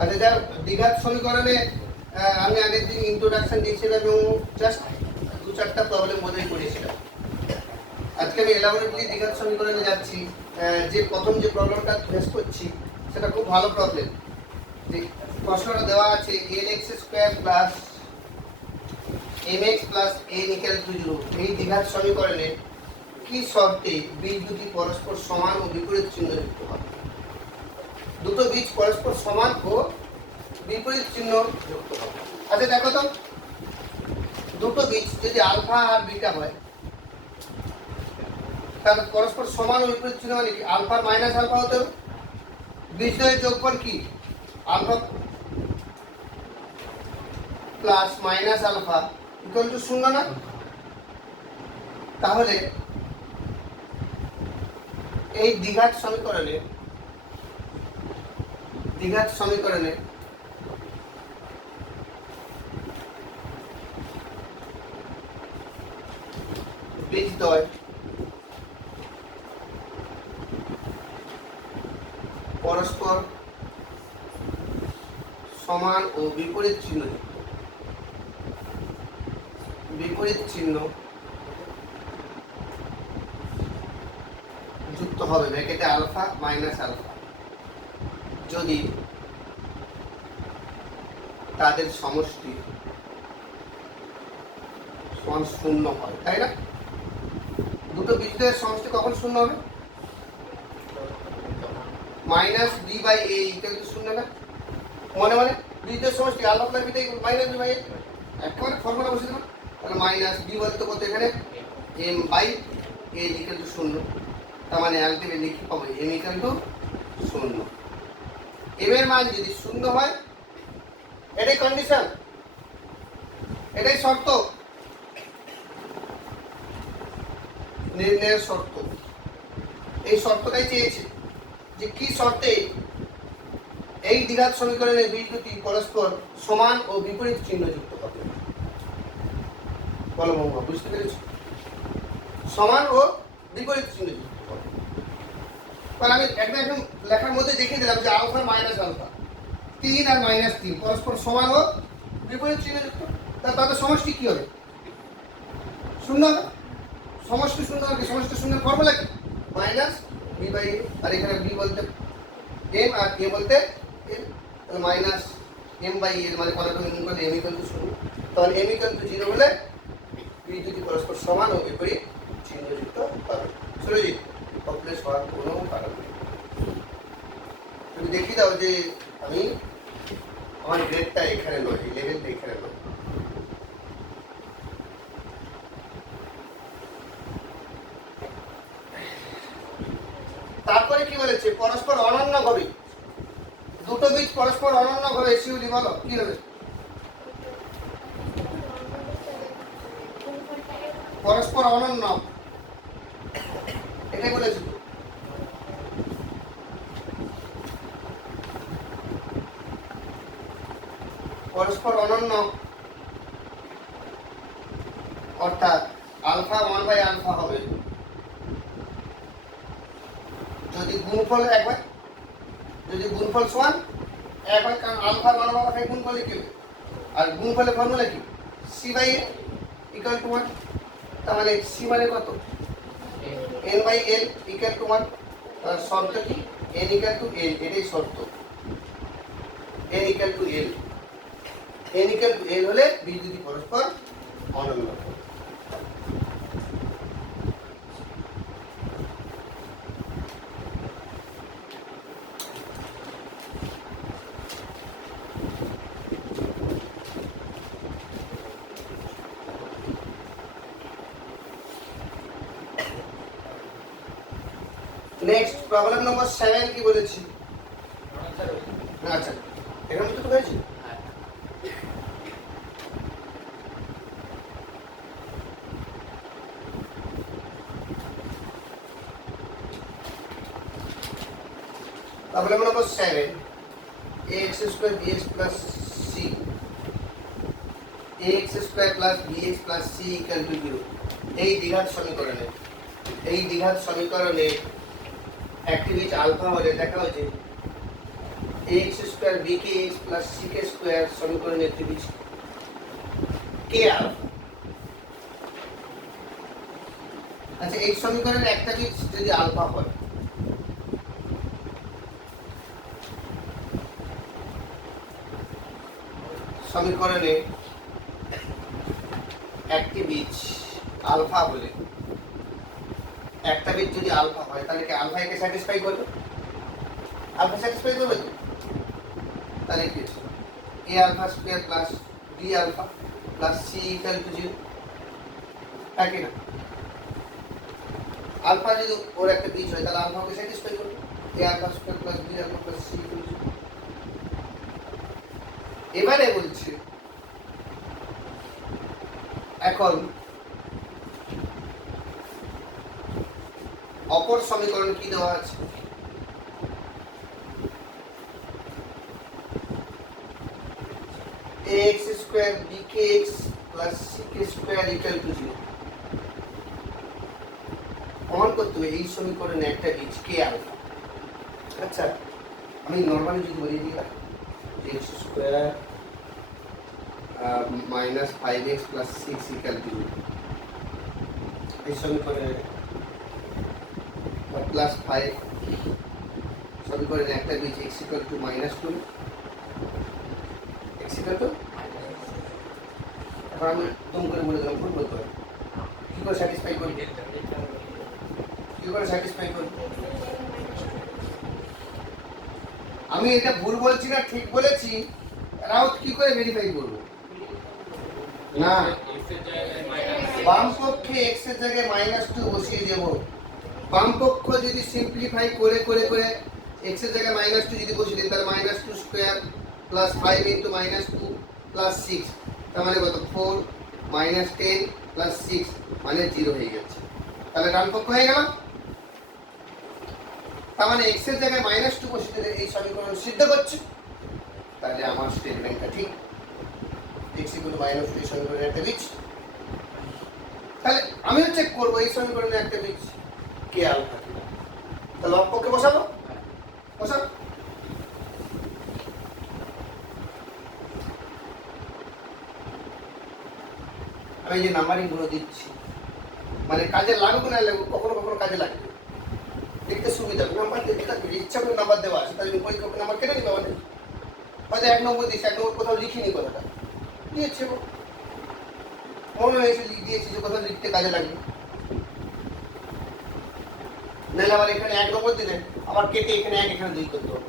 আচ্ছা যা দ্বিঘাত সমীকরণে আমি আগের দিন ইন্ট্রোডাকশন দিয়েছিলাম এবং জাস্ট 2-4টা প্রবলেম বোধহয় করেছিলাম। আজকে আমি এলাবোরেটলি দ্বিঘাত সমীকরণে যাচ্ছি। যে প্রথম যে প্রবলেমটা ফেস করছি সেটা খুব ভালো প্রবলেম। যে প্রশ্নটা দেওয়া আছে nx² plus mx plus n equal to 0 এই দ্বিঘাত সমীকরণে কি শর্তে বীজ দুটি পরস্পর সমান ও বিপরীত চিহ্ন যুক্ত হবে? দুটো বীজ পরস্পর সমান ও বিপরীত চিহ্ন যুক্ত হবে। আচ্ছা দেখো তো, দুটো বীজ যদি আলফা আর বিটা হয় তাহলে পরস্পর সমান ও বিপরীত চিহ্ন মানে কি? আলফা মাইনাস আলফা হতে হবে। বীজদ্বয়ের যোগফল কি? Alpha plus minus alpha equal to 0 না? তাহলে এই দ্বিঘাত সমীকরণে বীজদ্বয় পরস্পর সমান ও বিপরীত চিহ্ন যুক্ত হবে ব্র্যাকেটে আলফা মাইনাস আলফা যদি তাদের সমষ্টি সমান 0 হয়, তাই না? দুটো বীজদ্বয়ের সমষ্টি কখন 0 হবে? Minus B by A equal to 0 না? মনে মনে বীজদ্বয়ের সমষ্টি alpha plus beta equal minus B by A, একেবারে ফর্মুলা বসে দেবো। তাহলে মাইনাস বি বলতে কত এখানে M by A equal to 0। তার মানে আলটিমেটলি লিখি পাবো এম ইকুয়াল টু 0। এম এর মান যদি 0 হয়, এটাই কন্ডিশন, এটাই শর্ত, নির্ণয়ের শর্ত। এই শর্তটাই চেয়েছে যে কি শর্তে এই দ্বিঘাত সমীকরণের বীজ দুটি পরস্পর সমান ও বিপরীত চিহ্ন যুক্ত হবে। বলো বৌমা, বুঝতে পেরেছ? সমান ও বিপরীত চিহ্ন যুক্ত হবে। কারণ আমি একদম লেখার মধ্যে দেখিয়ে দিলাম যে আলফা মাইনাস আলফা 3 আর মাইনাস 3 পরস্পর সমান ও বিপরীত চিহ্ন যুক্ত। তাদের সমষ্টি কি হবে? 0 হবে। সমষ্টি 0 হবে। সমষ্টি 0 ফর্মুলা কি? মাইনাস বি বাই এ। আর এখানে বি বলতে এম আর এ বলতে এম, তাহলে মাইনাস এম বাই এর মানে কত গুণ করলে এম ইকুয়াল টু 0। তখন এম ইকুয়াল টু 0 হলে বি দুটি পরস্পর সমান ও বিপরীত চিহ্ন যুক্ত হবে। সুরজিৎ, কমপ্লেক্স হওয়ার কোনো কারণ নেই। তুমি দেখিয়ে দাও যে আমি আমার গ্রেডটা এখানে নয়, এই লেভেলটা এখানে নয়। তারপরে কি বলেছে? পরস্পর অনন্য হবে। দুটো বীজ পরস্পর অনন্য হবে। শিউলি বলো কি হবে? পরস্পর অনন্য, এটাই বলেছি। পরস্পর অনন্য অর্থাৎ আলফা 1 বাই আলফা হবে যদি গুণফল এক হয়, যদি গুণফল সমান এক হয়। কারণ আলফা 1 বাই আলফা গুণ করলে কি হবে? আর গুণফলের ফর্মুলা কি? C by A equal to 1। তার মানে সি মানে কত? N by L equal to 1। তার শর্ত কি? এন ইকুয়াল টু এল, এটাই শর্ত। N equal to L, N equal to L হলে বীজ দুটি পরস্পর অনন্য। নেক্সট প্রবলেম নম্বর 7 কি বলেছি? আচ্ছা এর মধ্যে তো হয়েছে। Problem number 7, ax² bx plus c, ax² plus bx plus c equal to 0। এই দ্বিঘাত সমীকরণে একটি বীজ আলফা হলে দেখা হয়েছে ax square bkx plus ck square সমীকরণের একটি বীজ k আলফা। আচ্ছা, এই সমীকরণের একটা বীজ যদি আলফা হয়, সমীকরণে একটি বীজ আলফা বলে, একটা বীজ যদি আলফা হয় তাহলে কি আলফা একে স্যাটিসফাই করবে? আলফা স্যাটিসফাই করবে তো? তাহলে কি A alpha square plus B alpha plus C equal to 0, তাই না? আলফা যদি ওর একটা বীজ হয় তাহলে আলফাকে স্যাটিসফাই করবে, A alpha square plus B alpha plus C equal to 0। এবারে বলছে এখন অপর সমীকরণ কি দেওয়া আছে? ax square bkx plus ck square equal to 0। প্রমাণ করতে হবে এই সমীকরণে একটা বীজ কে আলফা। আচ্ছা, আমি নরমালি যদি বলি দিই x square minus 5x plus 6 equal to 0, এই সমীকরণে প্লাস 5 সমীকরণে একটা বীজ x equal to minus 2, x equal to, এখন আমি তুম করে বলে দিলাম ভুল বলতে হবে, কি করে স্যাটিসফাই করি, কি করে স্যাটিসফাই করি? আমি এটা ভুল বলছি না ঠিক বলেছি, রাউত কি করে ভেরিফাই করব? না, বাম পক্ষে x এর জায়গায় -2 বসিয়ে দেব। বাম পক্ষ যদি সিম্পলিফাই করে করে করে x এর জায়গায় -2 যদি বসিয়ে দিই তাহলে -2 স্কয়ার প্লাস 5 ইনটু -2 প্লাস 6, তার মানে কত? 4 -10 প্লাস 6 মানে 0 হয়ে যাচ্ছে। তাহলে ডান পক্ষ হয়ে গেল। তার মানে x এর জায়গায় -2 বসিয়ে দিলে এই সমীকরণ সিদ্ধ করছে। তাহলে আমার স্টেটমেন্টটা ঠিক, x = -2 এই সমীকরণের একটা বীজ। তাহলে আমিও চেক করব এই সমীকরণের একটা বীজ কে আলফা। তাহলে লব পক্ষে বসাবো, বসাবো। আমি যে নাম্বারিং গুলো দিচ্ছি মানে কাজে লাগুক না লাগুক, কখনো কখনো কাজে লাগবে, দেখতে সুবিধা হবে। নাম্বার দিতে থাকবে, ইচ্ছা করে নাম্বার দেওয়া আছে, তাই আমি পরীক্ষক নাম্বার কেটে নিতে পারবেন। হয়তো 1 নম্বর দিয়েছি, 1 নম্বর কোথাও লিখিনি, কথাটা দিয়েছে মনে হয়েছে দিয়েছি যে কোথাও লিখতে কাজে লাগবে। নাহলে আবার এখানে 1 নম্বর দিলে আবার কেটে এখানে 1 এখানে 2 করতে হবে।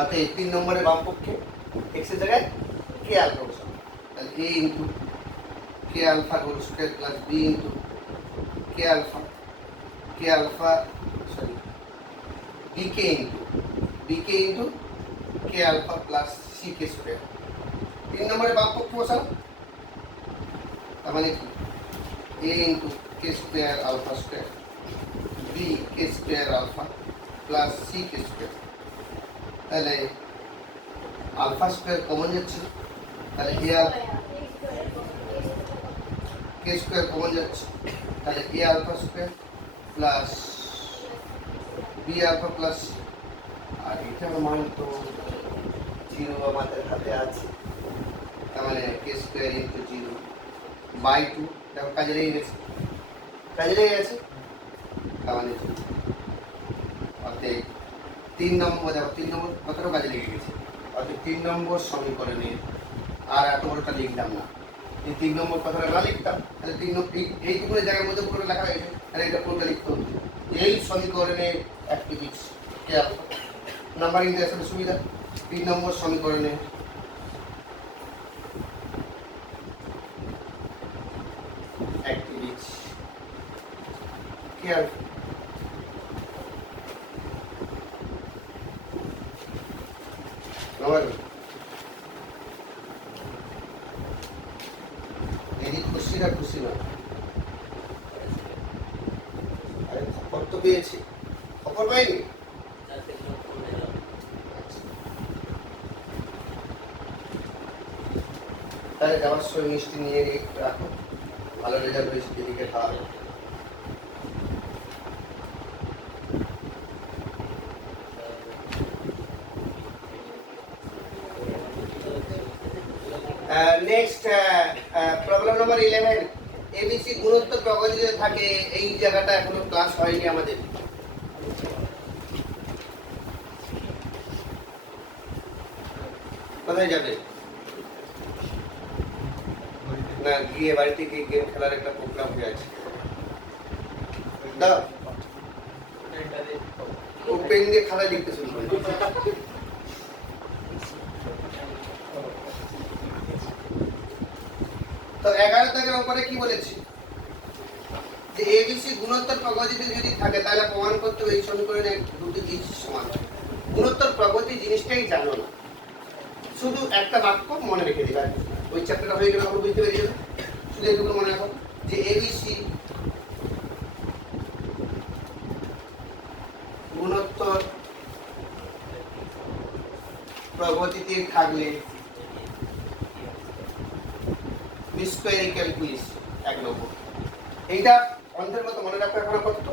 অতএব 3 নম্বরের বাম পক্ষে x এর জায়গায় কে আলফা বসাবো। তাহলে a into K alpha whole square plus b into K alpha sorry bk into K alpha plus ck square. 3 নম্বরের বাম পক্ষে বসাবো, তার মানে কি a into K square alpha square b K square alpha plus ck square. তাহলে alpha square common যাচ্ছে, তাহলে এ কে স্কয়ার কমন যাচ্ছে, তাহলে A alpha square plus B alpha plus, আর এটার মান তো 0 আমাদের হাতে আছে, তার মানে কে স্কয়ার ইনটু 0 বাই 2, দেখো কাজে লেগে গেছে, তার মানে অতএব 3 নম্বর, দেখো 3 নম্বর কতটা কাজে লেগে গেছে। অর্থাৎ 3 নম্বর সমীকরণে আর এত বড়টা লিখলাম না, এই 3 নম্বর কথাটা না লিখতাম তাহলে 3 নম্বর এইটুকু জায়গার মধ্যে পুরো লেখা হয়েছে, তাহলে এটা পুরোটা লিখতে হতো। এই সমীকরণে একটি বীজ কে আলফা, নাম্বারিং দিয়ে আসলে সুবিধা। 3 নম্বর সমীকরণে একটি বীজ কে আলফা। খুশি না খুশি না, আরে খবর তো পেয়েছি, খবর পাইনি। তাহলে যাওয়ার সময় মিষ্টি নিয়ে রাখো। ভালো রেজাল্ট হয়েছে দিদিকে খাওয়াবে। নেক্সট প্রবলেম নাম্বার 11, এবিসি গুণোত্তর প্রগতিতে থাকে। এই জায়গাটা এখনো ক্লাস হয়নি আমাদের। কোথায় যাবে না, গিয়ে বাড়িতে গিয়ে গেম খেলার একটা প্রোগ্রাম হয়ে আছে। দাও ও পেন দিয়ে খেলা লিখতে শুরু করে। তো 11 দাগের উপরে কি বলেছি যে এবিসি গুণোত্তর প্রগতিতে যদি থাকে তাহলে প্রমাণ করতে হবে এই সমীকরণে দুটি জিনিস সমান। গুণোত্তর প্রগতি জিনিসটাই জানো না, শুধু একটা বাক্য মনে রেখে দিবে, ওই চ্যাপ্টারটা হয়ে গেলে আমরা বুঝতে পেরে যাবে। শুধু এটুকু মনে রাখো যে এবিসি গুণোত্তর প্রগতিতে থাকলে স্কয়ারিক্যাল কুইজ 1 নম্বর। এইটা অন্ধের মতো মনে রাখো। এখন আপাতত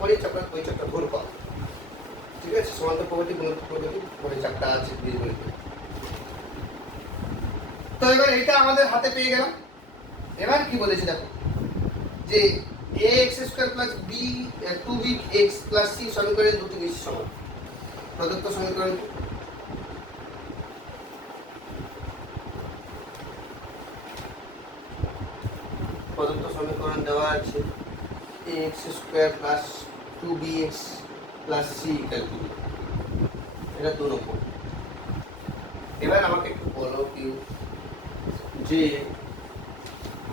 পরের চ্যাপ্টার ওই চ্যাপ্টার ভুল কর, ঠিক আছে? সমান্তর প্রগতি গুণোত্তর প্রগতি পরের চ্যাপ্টার আছে বীজগণিত। তো এবার এটা আমাদের হাতে পেয়ে গেলাম। এবার কি বলেছি দেখো যে ax square plus b 2bx plus c সমীকরণের দুটি জিনিস সমান। প্রদত্ত সমীকরণ দেওয়া আছে ax square plus 2bx plus c equal to, এটা 2 নম্বর। এবার আমাকে একটু বলো কি যে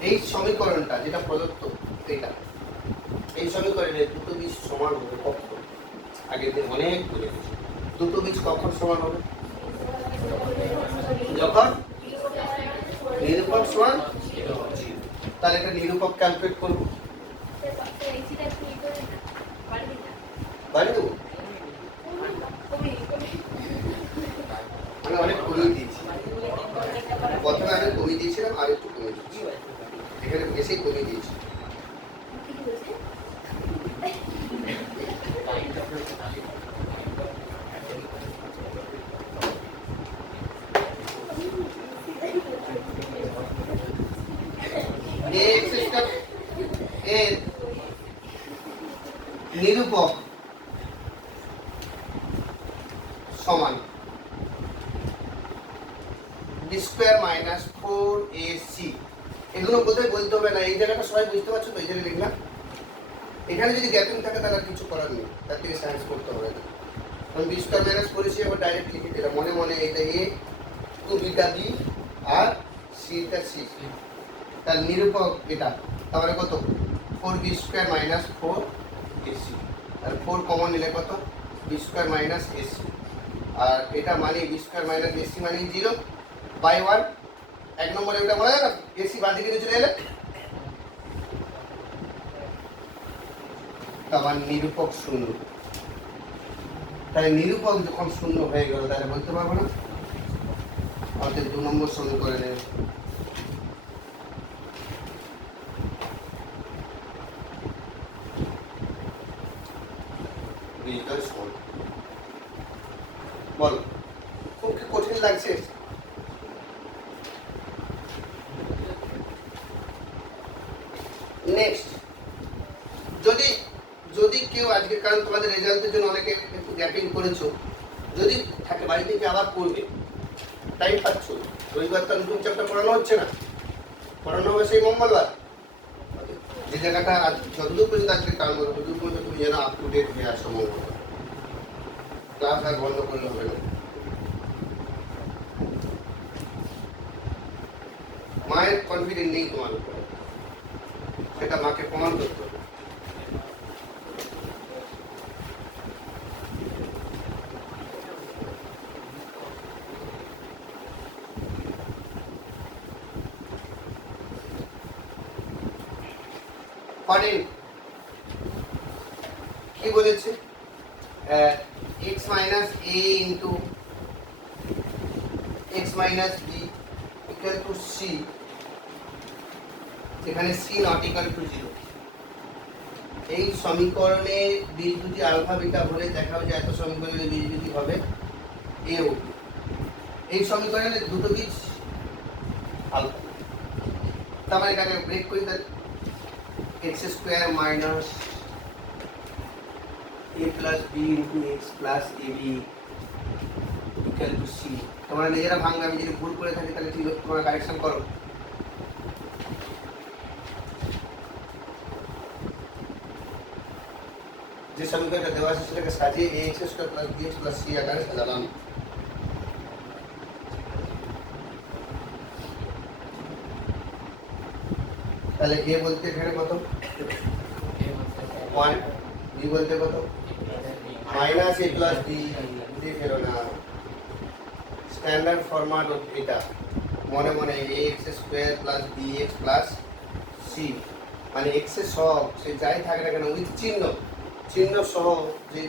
এই সমীকরণটা যেটা প্রদত্ত এটা, এই সমীকরণে দুটো বীজ সমান হবে কখন? আগের দিন অনেক বলে গেছি। দুটো বীজ কখন সমান হবে? যখন নিরূপক সমান। তাহলে একটা নিরূপক ক্যালকুলেট করবো। বাড়ি দেবো, আমি অনেক কমিয়ে দিয়েছি। প্রথমে আমি কমিয়ে দিয়েছিলাম, আর একটু কমিয়ে দিচ্ছি, এখানে বেশি কমিয়ে দিয়েছি। এর নিরূপক সমান b স্কয়ার মাইনাস 4ac। এগুলো বোধহয় বলতে হবে না, এই জায়গাটা সবাই বুঝতে পারছো তো? এই জায়গায় লিখলাম। এখানে যদি গ্যাপিং থাকে তাহলে আর কিছু করার নেই, তার থেকে সায়েন্স করতে হবে না। আমি b স্কয়ার মাইনাস 4ac আবার ডাইরেক্ট লিখে দিলাম মনে মনে। এটা a, 2bটা b আর cটা c। তার নিরূপক এটা, তাহলে কত? 4b স্কয়ার মাইনাস 4ac, আর 4 কমন নিলে কত? b square minus ac। আর এটা মানে b স্কয়ার মাইনাস ac মানে 0 বাই 1। 1 নম্বরে ওটা বলা যায় না, ac বাদিকে নিয়ে চলে এলে তার নিরূপক শূন্য। তাহলে নিরূপক যখন শূন্য হয়ে গেল তাহলে বলতে পারবো না। অর্থাৎ 2 নম্বর সমীকরণে বল খুব কি কঠিন লাগছে? নেক্সট, যদি যদি কেউ আজকে, কারণ তোমাদের রেজাল্টের জন্য অনেকে একটু গ্যাপিং করেছো, যদি থাকে বাড়ি থেকে আবার পড়বে, টাইম পাচ্ছ। রবিবার তো নতুন চ্যাপ্টার পড়ানো হচ্ছে না, পড়ানো হবে সেই মঙ্গলবার। যে জায়গাটা যতদূর পর্যন্ত আজকে কারণ ততদূর পর্যন্ত তুমি যেন আপ টু ডেট হয়ে আসো মঙ্গলবার। ক্লাস আর বন্ধ করলে হবে না। মায়ের কনফিডেন্স নেই তোমার উপর, সেটা মাকে প্রমাণ করতে হবে। পারেন কি বলেছে? x minus a into x minus b equal to c এখানে সি নট ইকুয়াল টু 0। এই সমীকরণে বীজগতি আলফা বিটা হলে দেখাও যে এত সমীকরণে বীজগতি হবে এ ও বি। এই সমীকরণে দুটো বীজ আলফা, তার মানে এটাকে ব্রেক করি, তাহলে X square minus A plus B into x plus A B equal to C. তোমরা নিজেরা ভাঙবে, আমি যদি ভুল করে থাকি তাহলে ঠিক তোমরা কারেকশন করো। যে সমীকরণটা দেওয়া আছে সেটাকে সাজিয়ে A X square plus B X plus C আকারে সাজালাম। তাহলে এ বলতে এখানে কত 1, বি বলতে কত মাইনাস এ প্লাস বি, দিয়ে ফেলো না, স্ট্যান্ডার্ড ফরম্যাট এটা মনে মনে A X square plus B X plus C, মানে এক্স এর সব সে যাই থাকে না কেন উইথ চিহ্ন, চিহ্ন সহ যে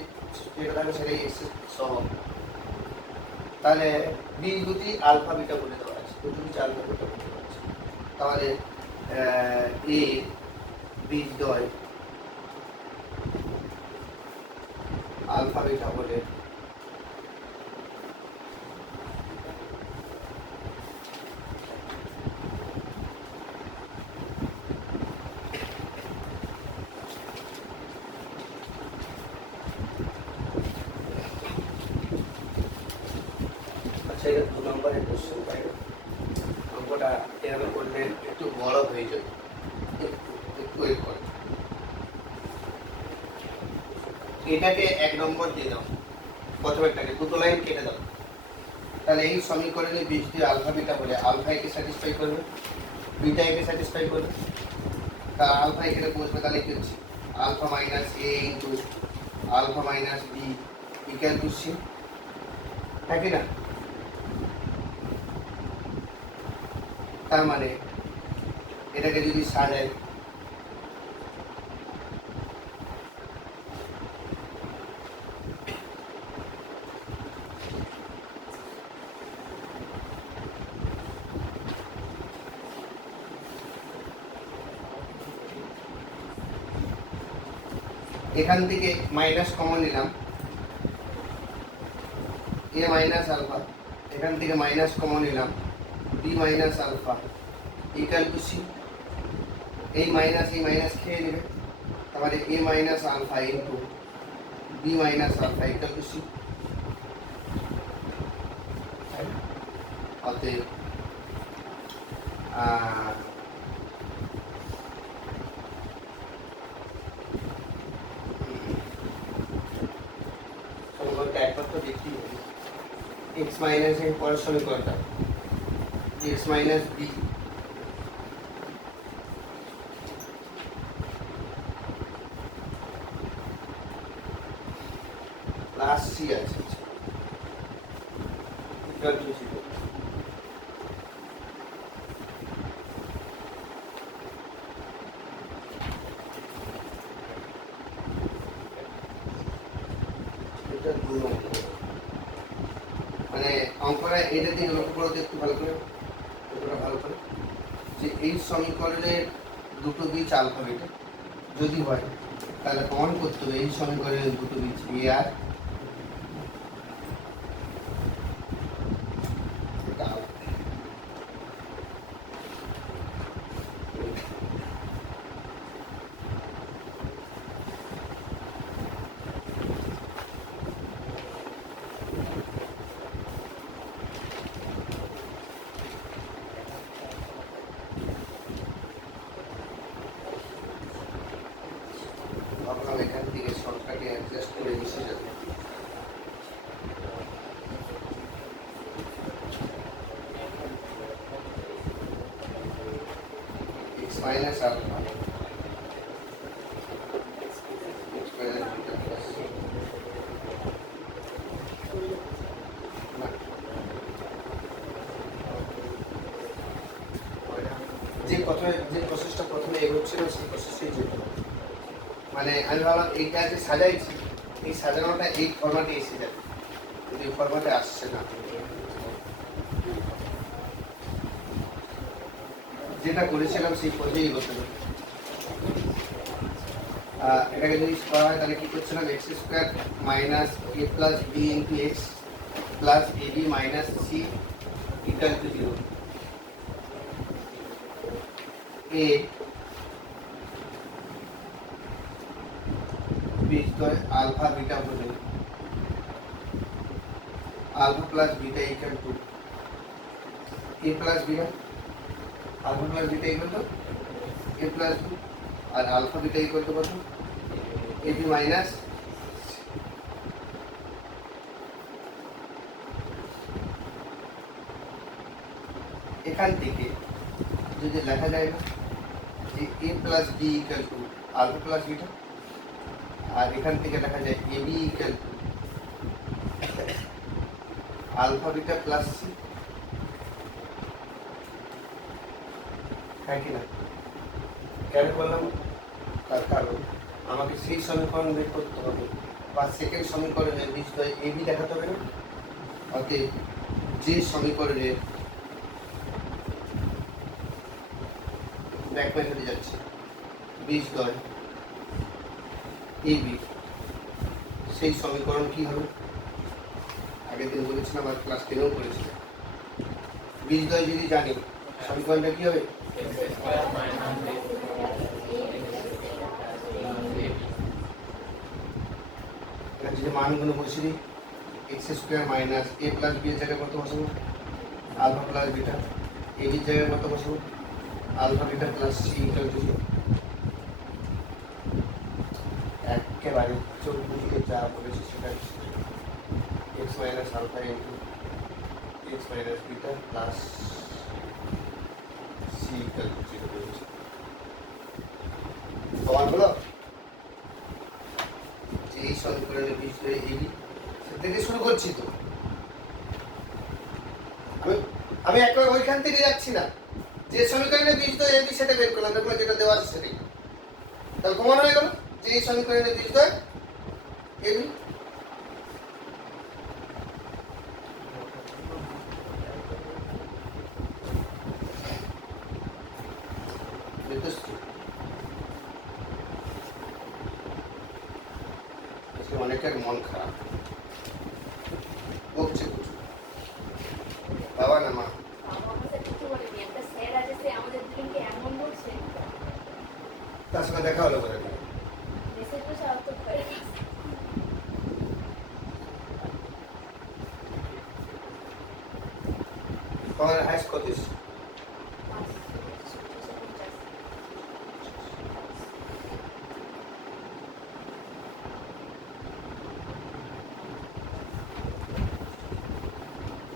যেটা থাকে সেটাই এক্স সহ। তাহলে বীজগতি আলফা বিটা বলে দেওয়া আছে, দুটো বীজ আলফা বিটা বলে দেওয়া আছে। তাহলে এ বীজদ্বয় আলফা বিটা বলে এটা 2 নম্বরের কোশ্চেন, তাই না? অঙ্কটা এভাবে করলে একটু বড় হয়ে যাবে, একটু ওয়েট করো। এটাকে 1 নম্বর দিয়ে দাও, প্রথমেরটাকে দুটো লাইন কেটে দাও। তাহলে এই সমীকরণে বীজটি আলফা বিটা বলে আলফা একে স্যাটিসফাই করবে, বিটা একে স্যাটিসফাই করবে। তা আলফা এখানে বসবে, তাহলে কি হচ্ছে alpha minus A into alpha minus B equal to C, হ্যাঁ কি না? তার মানে এটাকে যদি সাজাই এখান থেকে মাইনাস কমন নিলাম, এ মাইনাস আলফা, এখান থেকে মাইনাস কমন নিলাম, B minus alpha equal to C. এই মাইনাস খেয়ে নেবে, তাহলে A minus alpha into B minus alpha equal to C. অতএব সমীকরণটা একমাত্র দেখতেই হবে, এক্স মাইনাস এর পরের সমীকরণটা X minus B plus C আছে ইকুয়াল টু 0। এটা 2 নম্বর, মানে অঙ্কটা এটা দিয়ে লক্ষ্য করো একটু ভালো করে, ভালো করে যে এই সমীকরণের দুটো বীজ আলফা বিটা যদি হয় তাহলে প্রমাণ করতে হবে এই সমীকরণের দুটো বীজ এ আর ভাবলাম এখান থেকে সংখ্যাকে অ্যাডজাস্ট করে মিশে যাবে। x minus alpha x minus beta plus যে প্রসেসটা প্রথমে এগোচ্ছিল সেই প্রসেসটাই যেতে হবে। মানে আমি ভাবলাম এইটা যে সাজাইছি এই সাজানোটা এই ফরম্যাটে এসে যাবে, কিন্তু এই ফরম্যাটে আসছে না। যেটা করেছিলাম সেই পর্যায়ে করতে হবে। এটাকে যদি করা হয় তাহলে কি করছিলাম, x square minus A plus B into x plus A b minus c equal to 0। এ বীজদ্বয় আলফা বিটা হলে alpha plus beta equal to a plus beta, alpha plus beta equal to a plus b, আর alpha beta equal to কত, a b minus. এখান থেকে যদি লেখা যায় না যে a plus b equal to alpha plus beta, আর এখান থেকে লেখা যায় a B equal to alpha beta plus c, হ্যাঁ কি না? কেন বললাম? তার কারণ আমাকে সেই সমীকরণ বের করতে হবে, বা সেকেন্ড সমীকরণের বীজদ্বয় এ বি দেখাতে হবে না। অতএব যে সমীকরণের ব্যাক মেথডে যাচ্ছে বীজদ্বয় এ বি, সেই সমীকরণ কি হবে? আগের দিন বলেছিলাম, আর ক্লাস 10এও করেছিলাম, বীজদ্বয় যদি জানি সমীকরণটা কি হবে, যদি মানগুলো বসে দিই, এক্স স্কোয়ার মাইনাস এ প্লাস বি এর জায়গায় কত বসাবো, আলফা প্লাস বিটা, এ বির জায়গায় কত বসাবো, alpha beta plus C equal to 0। একেবারে চোখ বুঝিয়ে যা বলেছি সেটা X minus alpha into X minus beta plus C equal to 0 বলেছি। সমান হলো? এই সমীকরণের বীজদ্বয় এ বি থেকে শুরু করছি। তো আমি একবার ওইখান থেকে যাচ্ছি না, যে সমীকরণের বীজদ্বয় এ বি সেটা বের করলাম, দেখুন যেটা দেওয়া আছে সেটাই, তাহলে প্রমাণ হয়ে গেল যে এই সমীকরণের বীজদ্বয় এ বি। অনেকের মন খারাপ, বকছে বাবা না মা, তার সঙ্গে দেখা হলো করে তোমার হাইস্ট কত?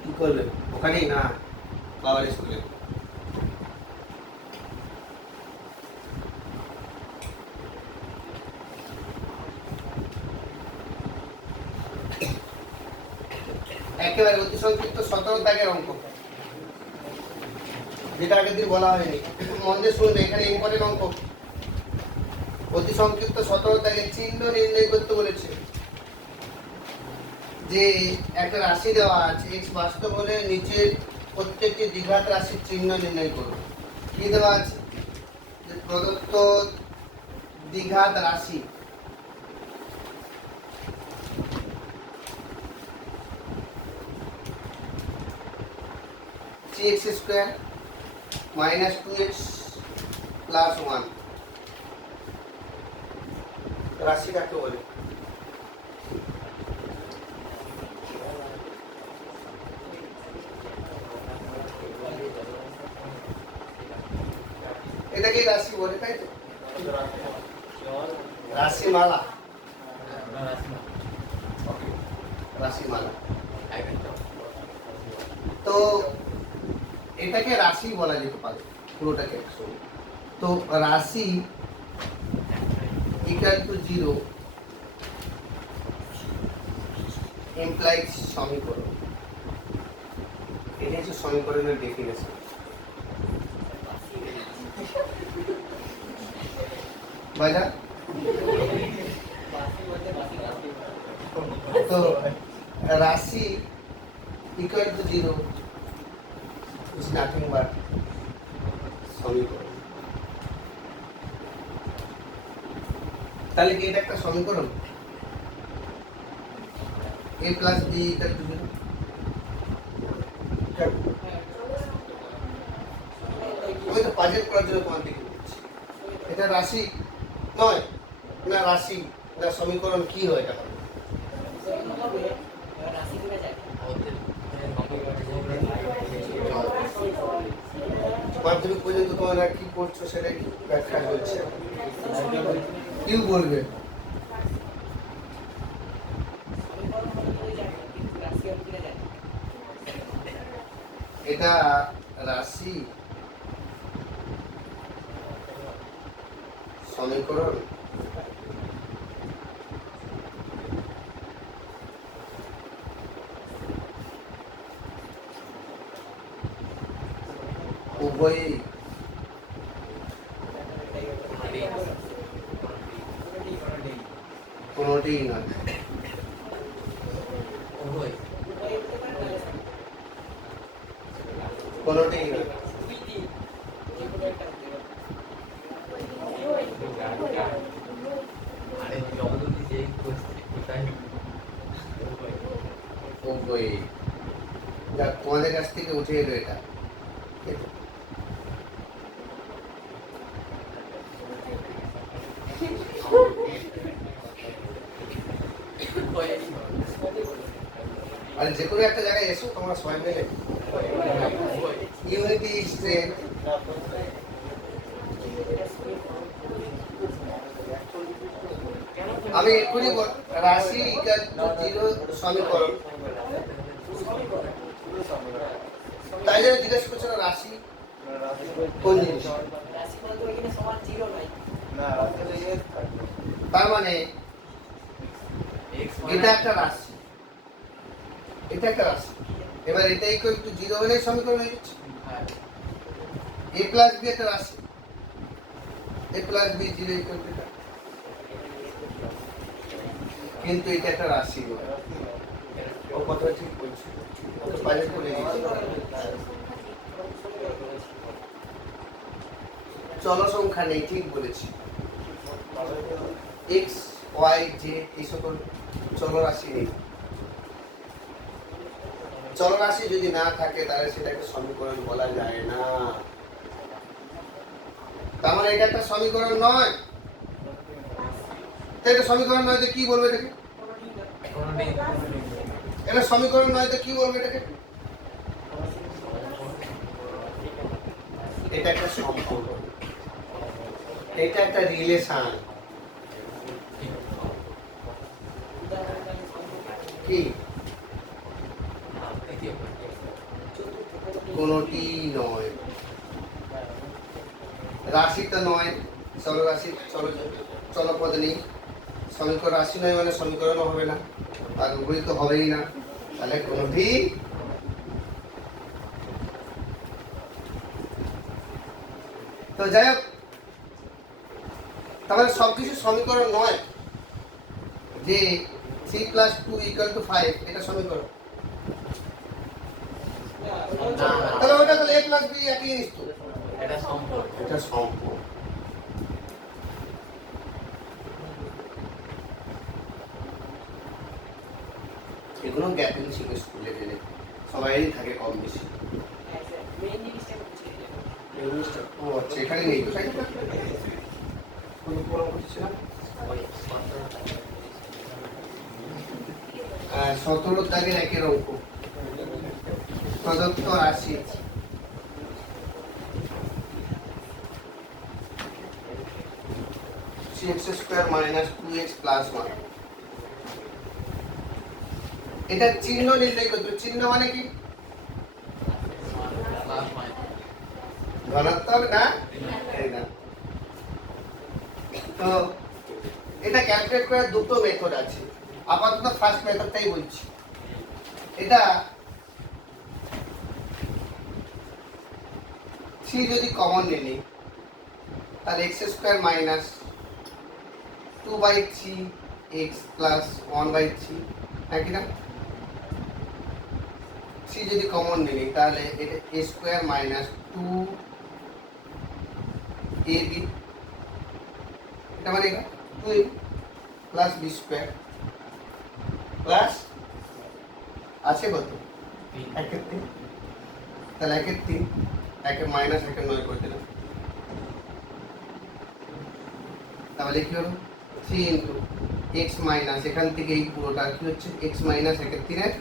কি করবে ওখানেই না, বাবার স্কুলে? একেবারে অতি সংক্ষিপ্ত 17 দাগের অঙ্ক, যেটা আগের দিন বলা হয়নি, মন দিয়ে শুনবে, এখানে ইম্পর্টেন্ট অঙ্ক। অতি সংক্ষিপ্ত 17 দাগের চিহ্ন নির্ণয় করতে বলেছে। যে একটা রাশি দেওয়া আছে x বাস্তব হলে নিচের প্রত্যেকটি দ্বিঘাত রাশির চিহ্ন নির্ণয় করো। কি দেওয়া আছে? যে প্রদত্ত দ্বিঘাত রাশি x square minus 2x plus 1 রাশি কাকে বলে? এটাকে রাশি বলে, তাই তো? রাশিমালা, রাশিমালা। তো এটাকে রাশি বলা যেতে পারে পুরোটাকে। তো রাশি ইকুয়াল টু 0 ইমপ্লাইজ সমীকরণ। এটা হচ্ছে সমীকরণের ডেফিনেশন। বাজা তো রাশি equal to 0 is nothing but সমীকরণ। তাহলে কি এটা একটা সমীকরণ? a plus b equal to 0। আমি তো পাজেল করার জন্য তোমাকে কি বলছি, এটা রাশি নয় না, রাশি না সমীকরণ, কি হয় এটা? মাধ্যমিক পর্যন্ত তোমরা কি করছো সেটা কি ব্যাখ্যা হচ্ছে, কি বলবে? এটা রাশি সমীকরণ উভয়ই কোনোটিই নয়। কোনোটিই নয়। উভয়ই, যা তোমাদের কাছ থেকে উঠে এলো এটা। আর যে কোনো একটা জায়গায় এসো তোমরা সবাই মিলে, ইউনিটি স্ট্রেংথ। আমি এক্ষুনি রাশি ইকুয়াল টু 0 সমীকরণ, তাই জন্য জিজ্ঞেস করছো না রাশি কোন জিনিস। তার মানে এটা একটা রাশি, এটা একটা রাশি। এবার এটা ইকুয়াল টু 0 হলে সমীকরণ হয়ে যাচ্ছে। a প্লাস b একটা রাশি, a plus b 0 equal to এটা, কিন্তু এটা একটা রাশি নয়। ও কথা ঠিক বলছে, তো বাইরে করে দিয়েছে। চলো সংখ্যা নেই, ঠিক বলেছি। x y z এই সকল চলরাশি নেই। চলরাশি যদি না থাকে তাহলে সেটাকে সমীকরণ বলা যায় না। তার মানে এটা একটা সমীকরণ নয়। এটা সমীকরণ নয় তো কি বলবে এটাকে? এটা সমীকরণ নয় তো কি বলবে এটাকে? এটা একটা সম্পর্ক, এটা একটা রিলেশন। কি? কোনটি নয়। রাশি তো নয়, চলরাশি চলপদ নেই। সমীকরণ রাশি নয় মানে সমীকরণও হবে না, আর উভয় তো হবেই না, তাহলে কোনটি। তো যাই হোক, তাহলে সবকিছু সমীকরণ নয়। যে 3 + 2 = 5 এটা সমীকরণ, তাহলে ওটা তাহলে a + b একই জিনিস তো। এটা সম্পর্ক, এটা সম্পর্ক। এগুলো গ্যাপিং ছিল স্কুলে গেলে সবাই থাকে কম বেশি। ও আচ্ছা, এখানে নেই তো, তাই তো? কোনো প্রবলেম হচ্ছে না। 17 দাগের একের অঙ্ক, প্রদত্ত রাশি x² - 2x + 1। এটা চিহ্ন নির্ণয় করতে হবে। চিহ্ন মানে কি? ধনাত্মক না ঋণাত্মক। তো এটা ক্যালকুলেট করার দুটো মেথড আছে, আপাতত ফার্স্ট মেথডটাই বলছি। এটা 3 যদি কমন নিই তাহলে x² - 2/3x + 1/3, একই না? 3 যদি কমন নিই তাহলে এটা a² - 2 এ বি, এটা মানে 2ab plus B square plus আছে কত 1/3, তাহলে 1/3 1 মাইনাস 1 9 করে দিলাম, তাহলে কি হলো 3 ইন্টু এক্স মাইনাস এখান থেকে এই পুরোটা কি হচ্ছে এক্স মাইনাস 1/3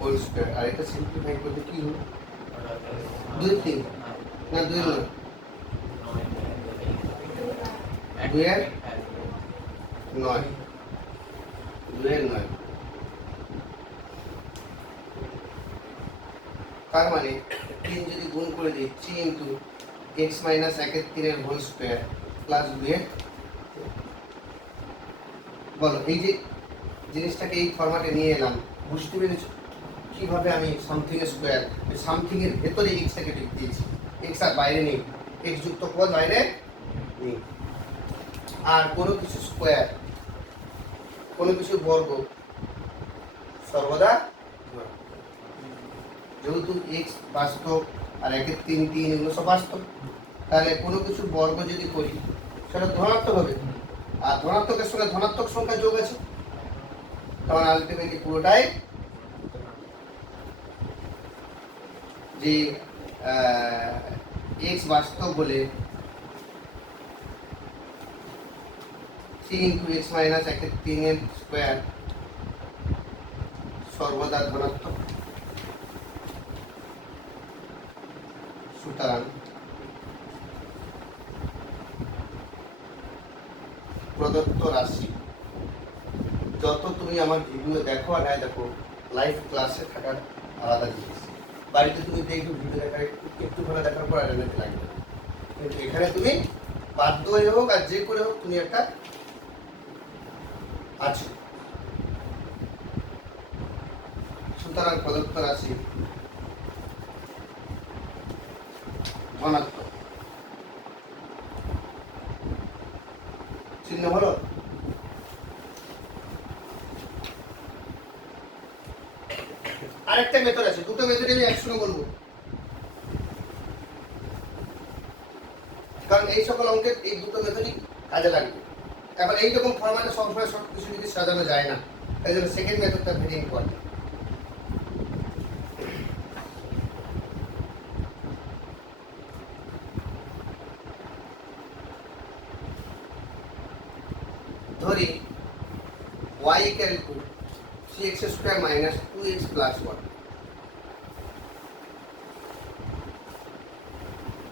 হোল স্কোয়ার, আর এটা সিম্পলিফাই করলে কি হলো 2 3 না 2 নয় 2 এর 9 2 এর 9, তার মানে 3 যদি গুণ করে দিই 3 into X minus 1/3 whole square plus 2 এর, বলো এই যে জিনিসটাকে এই ফরম্যাটে নিয়ে এলাম, বুঝতে পেরেছো কিভাবে আমি সামথিং স্কোয়ার, সামথিং এর ভেতরে এক্সটাকে দিয়েছি, এক্স আর বাইরে নেই, এক্স যুক্ত পদ বাইরে নেই, আর কোনো কিছু স্কোয়ার কোনো কিছু বর্গ সর্বদা যেহেতু এক্স বাস্তব আর 1/3 3 এগুলো সব বাস্তব, তাহলে কোনো কিছু বর্গ যদি করি সেটা ধনাত্মক হবে, আর ধনাত্মকের সঙ্গে ধনাত্মক সংখ্যা যোগ আছে, তখন আলটিমেটলি পুরোটাই যে এক্স বাস্তব বলে 3 ইন্টু এক্স মাইনাস 1/3 এর স্কোয়ার সর্বদা ধনাত্মক। সুতরাং প্রদত্ত রাশি যত তুমি আমার ভিডিও দেখো আর না দেখো, লাইভ ক্লাসে থাকার আলাদা জিনিস, বাড়িতে তুমি দেখো ভিডিও দেখার একটু ভালো দেখার পর আর এনাতে লাগবে, কিন্তু এখানে তুমি বাধ্য হয়ে হোক আর যে করে হোক তুমি একটা আছো। সুতরাং প্রদত্ত রাশি ধনাত্মক চিহ্ন হলো। আরেকটা মেথড আছে, দুটো মেথড আমি একসঙ্গে বলবো, কারণ এই সকল অঙ্কের এই দুটো মেথডই কাজে লাগবে। এবার এইরকম ফরম্যাটে সবসময় সব কিছু যদি সাজানো যায় না, তাই জন্য সেকেন্ড মেথডটা ভেরি ইম্পর্টেন্ট। ধরি y equal to 3x square minus 2x plus 1,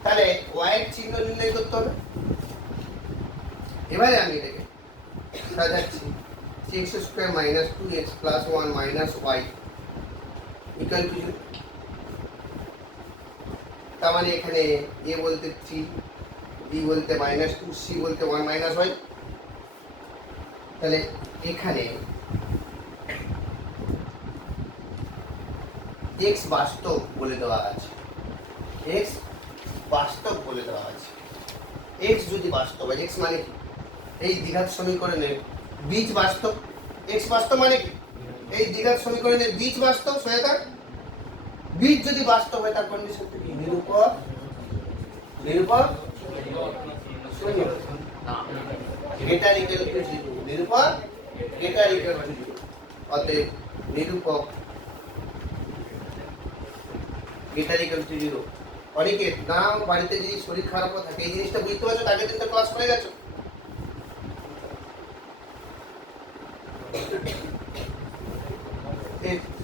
তাহলে y এর চিহ্ন নির্ণয় করতে হবে। এবারে আমি এটাকে সাজাচ্ছি 3x square minus 2x plus 1 minus y equal to 0, তার মানে এখানে a বলতে 3, b বলতে -2, c বলতে 1 minus y, তাহলে এখানে x বাস্তব বলে দেওয়া আছে, x বাস্তব বলে দেওয়া আছে। x যদি বাস্তব হয়, x মানে কি এই দ্বিঘাত সমীকরণের বীজ বাস্তব, x বাস্তব মানে কি এই দ্বিঘাত সমীকরণের বীজ বাস্তব, সহায়তা বীজ যদি বাস্তব হয় তার কন্ডিশন কি নিরূপক নিরূপক শূন্য গ্রেটার ইকুয়াল টু 0, নিরূপক গ্রেটার ইকুয়াল টু 0, অতএব নিরূপক গ্রেটার ইকুয়াল টু 0। অনেকে নাম বাড়িতে যদি শরীর খারাপও থাকে এই জিনিসটা বুঝতে পারছো, আগের দিন তো ক্লাস করে গেছো,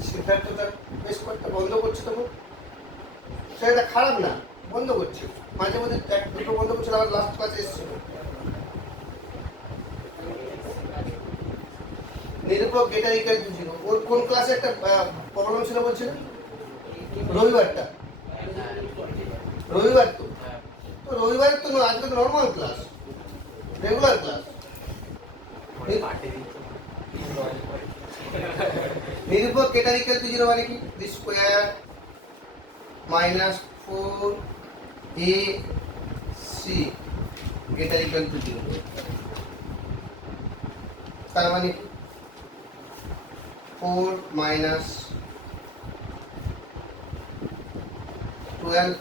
সিদ্ধার্থটা বেশ কয়েকটা বন্ধ করছে, তবু সেটা খারাপ না, বন্ধ করছে মাঝে মধ্যে, এক দুটো বন্ধ করছিল, আবার লাস্ট ক্লাসে এসেছিল। নিরূপক গ্রেটার ইকুয়াল টু 0, ওর কোন ক্লাসে একটা প্রবলেম ছিল বলছিল, রবিবারটা, রবিবার তো রবিবার তো আজকে তো নর্মাল ক্লাস, রেগুলার ক্লাস। নিরূপক গ্রেটার ইকুয়াল টু 0 মানে কি b square minus 4ac greater equal to 0, তার মানে 4 minus 12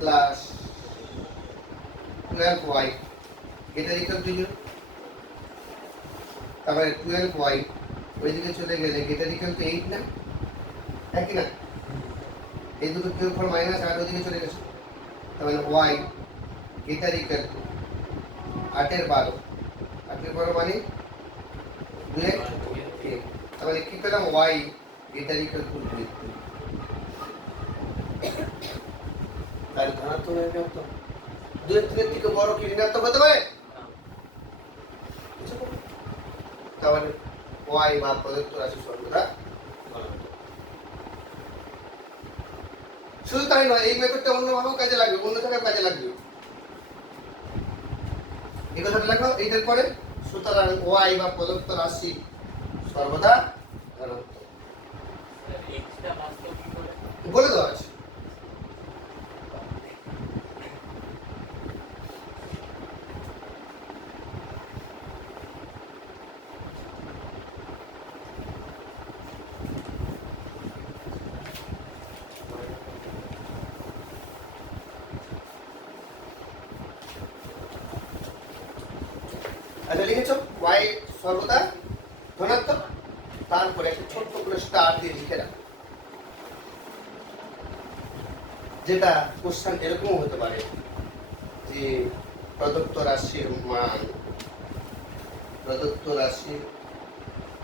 প্লাস 12y এটা ইকুয়াল টু 0। তারপরে 12y ওইদিকে চলে গেলে এটা ইকুয়াল টু 8 না, একই না? এই দুটো কিউব ফর মাইনাস আর ওইদিকে চলে গেছে, তার মানে y এটা ইকুয়াল টু 8 এর 12, 8 এর 12 মানে 2 এর 3, তার মানে কি পেলাম y এটা ইকুয়াল টু 2। তার ধনাত্মক হয়ে গেল তো 2 এর 3 এর থেকে বড় কি ঋণাত্মক হতে পারে? তাহলে y বা প্রদত্ত রাশি সর্বদা ধনাত্মক। শুধু তাই নয়, এই মেথডটা অন্যভাবেও কাজে লাগবে, অন্য জায়গায় কাজে লাগবে। এই কথাটা লেখো এইটার পরে, সুতরাং y বা প্রদত্ত রাশি সর্বদা ধনাত্মক বলে দেওয়া আছে। আচ্ছা লিখেছো y সর্বদা ধনাত্মক, তারপরে একটা ছোট্ট করে স্টার দিয়ে লিখে রাখো, যেটা কোশ্চেন এরকম হতে পারে যে প্রদত্ত রাশির মান, প্রদত্ত রাশির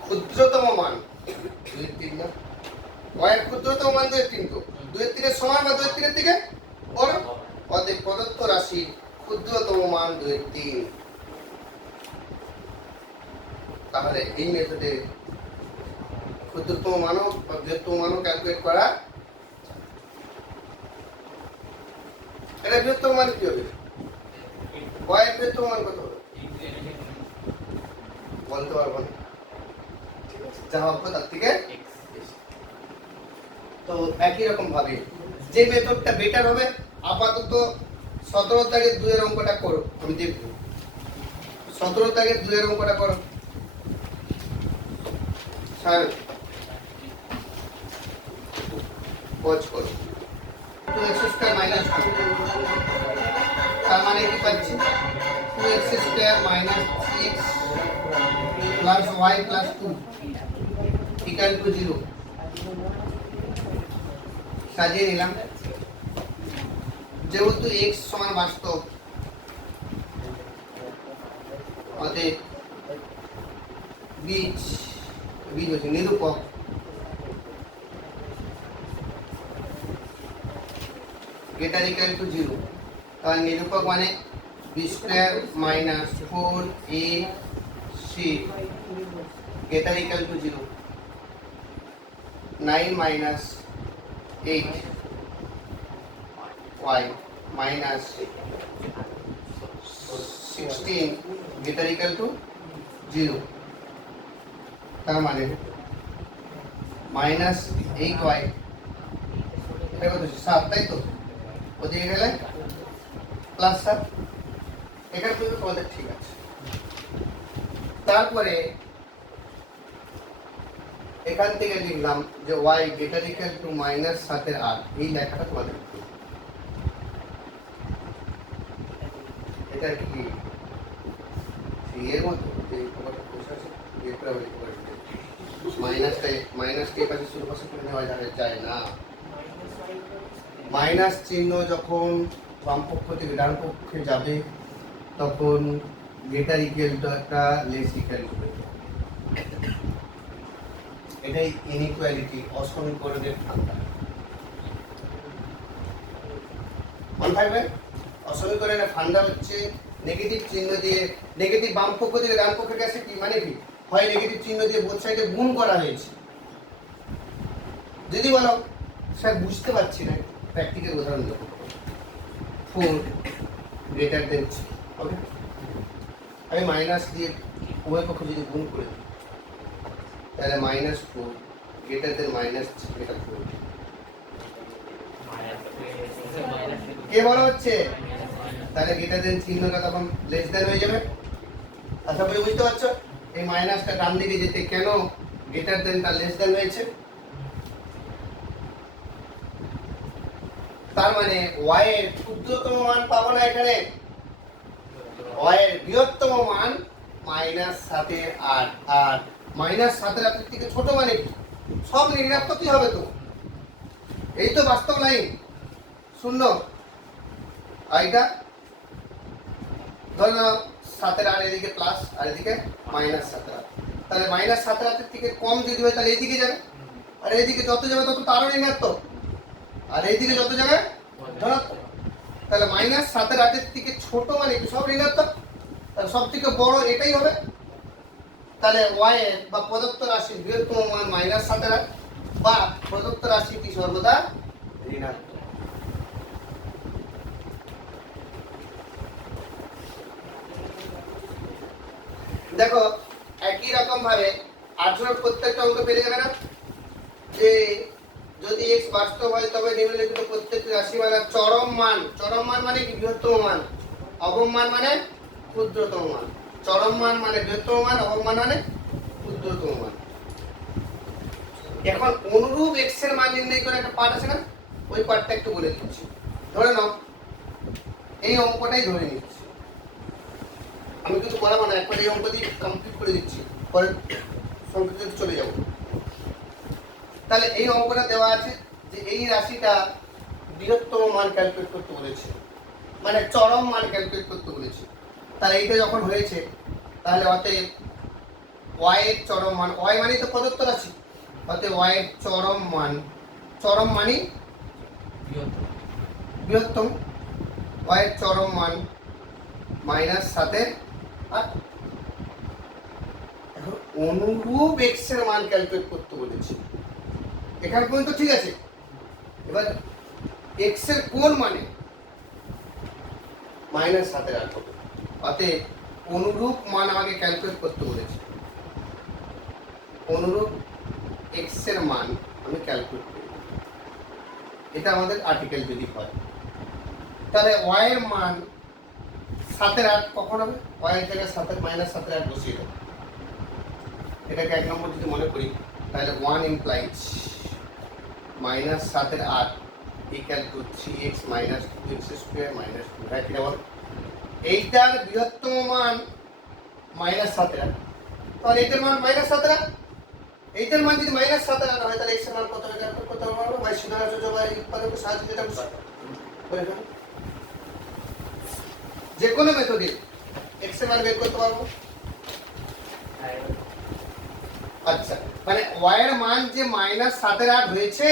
ক্ষুদ্রতম মান 2 এর 3 না, y এর ক্ষুদ্রতম মান 2 এর 3, তো 2 এর 3 এর সমান বা 2 এর 3 এর থেকে বড়, অতএব প্রদত্ত রাশির ক্ষুদ্রতম মান 2 এর 3। তাহলে এই মেথডে ক্ষুদ্রতম মানও বা বৃহত্তম মানও ক্যালকুলেট করা। এটা বৃহত্তম মান কি হবে? y এর বৃহত্তম মান কত হবে বলতে পারবো না, যা হবে তার থেকে। তো একই রকম ভাবে যে মেথডটা বেটার হবে, আপাতত 17 দাগের 2 এর অঙ্কটা করো, আমি দেখব। 17 দাগের 2 এর অঙ্কটা করো স্যার, পজ করো। 2x স্কয়ার মাইনাস 2, তার মানে কি পাচ্ছি 2x square minus 3x plus y plus 2 equal to 0। সাজিয়ে নিলাম, যেহেতু x সমান বাস্তব, অতএব বীজ হচ্ছে নিরূপক, গ্রেটার ইকুয়াল টু 0। তাহলে নিরূপক মানে b square minus 4ac greater equal to 0, 9 minus 8y minus 16 greater equal to 0। তার মানে মাইনাস 8y, এটা কত 7, তাই তো? ওদিকে গেলে প্লাস 7, এখানে কিন্তু তোমাদের ঠিক আছে। তারপরে এখান থেকে লিখলাম যে y greater equal to minus 7 এর 8, এই লেখাটা তোমাদের এটা কি এর মতো যে তোমাদের কোর্স আছে এর পরে মাইনাস কে পাশে শুরু পাশে করে নেওয়া যায় না। মাইনাস চিহ্ন যখন বাম পক্ষ থেকে ডান পক্ষে যাবে তখন গ্রেটার ইকুয়াল টু একটা লেস ইকুয়াল টু, এটাই ইনইকুয়ালিটি, অসমীকরণের ধারণা। মনে থাকবে অসমীকরণের ফান্ডা হচ্ছে নেগেটিভ চিহ্ন দিয়ে, নেগেটিভ বাম পক্ষ থেকে ডান পক্ষে গেছে কি মানে কি হয় নেগেটিভ চিহ্ন দিয়ে বোথ সাইডে গুণ করা হয়েছে। যদি বলো স্যার বুঝতে পারছি না, প্র্যাকটিক্যাল উদাহরণ দেবো, 4 গ্রেটার দেন, ওকে আমি মাইনাস দিয়ে উভয় পক্ষ যদি গুণ করে দিই তাহলে মাইনাস 4 গ্রেটার দেন মাইনাস 3 এটা 4 কে বলা হচ্ছে, তাহলে গ্রেটার দেন চিহ্নটা তখন লেস দেন হয়ে যাবে। আশা করি বুঝতে পারছো এই মাইনাসটা ডান দিকে যেতে কেন গ্রেটার দেনটা লেস দেন হয়েছে। তার মানে y এর ক্ষুদ্রতম মান পাবো না এখানে, y এর বৃহত্তম মান -7 8 আর -7 এর থেকে ছোট মানে কি? সব ঋণাত্মক কি হবে তো? এই তো বাস্তব লাইন, শূন্য। আর এটা ধরে নাও 7 এর আর এদিকে প্লাস আর এদিকে -7 এর, তাহলে -7 এর থেকে কম যদি হয় তাহলে এইদিকে যাবে, আর এইদিকে যত যাবে তত তারও ঋণাত্মক, আর এইদিকে যত যাবে ধনাত্মক। তাহলে -7 এর থেকে ছোট মানে কি? সব ঋণাত্মক। তাহলে সব থেকে বড় এটাই হবে। তাহলে y এর বা প্রদত্ত রাশির বৃহত্তম মান -7 এর বা প্রদত্ত রাশিটি সর্বদা ঋণাত্মক। দেখো একই রকম ভাবে 18 প্রত্যেকটা অঙ্ক পেরে যাবে না, যে যদি x বাস্তব হয় তবে নিম্নলিখিত প্রত্যেকটি রাশি মানে চরম মান, চরম মান মানে কি? বৃহত্তম মান। অবম মান মানে ক্ষুদ্রতম মান। চরম মান মানে বৃহত্তম মান, অবম মান মানে ক্ষুদ্রতম মান। এখন অনুরূপ x এর মান নির্ণয় করে একটা পার্ট আছে না, ওই পার্টটা একটু বলে দিচ্ছি। ধরে নাও এই অঙ্কটাই ধরে নিচ্ছি, আমি কিন্তু করাবো না, একবার এই অঙ্ক দিয়ে কমপ্লিট করে দিচ্ছি, পরে সংক্ষিপ্ত চলে যাব। তাহলে এই অঙ্কটা দেওয়া আছে যে এই রাশিটা বৃহত্তম মান ক্যালকুলেট করতে বলেছে, মানে চরম মান ক্যালকুলেট করতে বলেছে। তাহলে এইটা যখন হয়েছে তাহলে অতএব y এর চরম মান, y মানেই তো প্রদত্ত রাশি, অতএব y এর চরম মান, চরম মানই বৃহত্তম, y এর চরম মান -7 আর এখন অনুরূপ x এর মান ক্যালকুলেট করতে বলেছে। এখান পর্যন্ত ঠিক আছে। এবার x এর কোন মানে -7 এর হবে, অতএব অনুরূপ মান আমাকে ক্যালকুলেট করতে বলেছে। অনুরূপ x এর মান আমি ক্যালকুলেট করব, এটা আমাদের আর্টিকেল যদি হয়। তাহলে y এর মান 7 এর 8 কখন হবে? y এর জায়গায় -7 এর 8 বসিয়ে দেব। এটাকে এক নম্বর যদি মনে করি তাহলে 1 implies -7 এর 8 equal to 3x - 2x square - 2, right? এটা বল এইটার বৃহত্তম মান -7 এর 8, তাহলে এইটার মান -7 এর 8, এইটার মান যদি -7 এর 8 হয় তাহলে x এর মান কত হবে ক্যালকুলেট করতে পারবো? ভাই সুতরাং যোগাযোগ উৎপাদকের সাহায্যে যেটা বলে ফেলো, যে কোনো মেথডে x এর মান বের করতে পারবো। আচ্ছা, মানে y এর মান যে -7 এর 8 হয়েছে,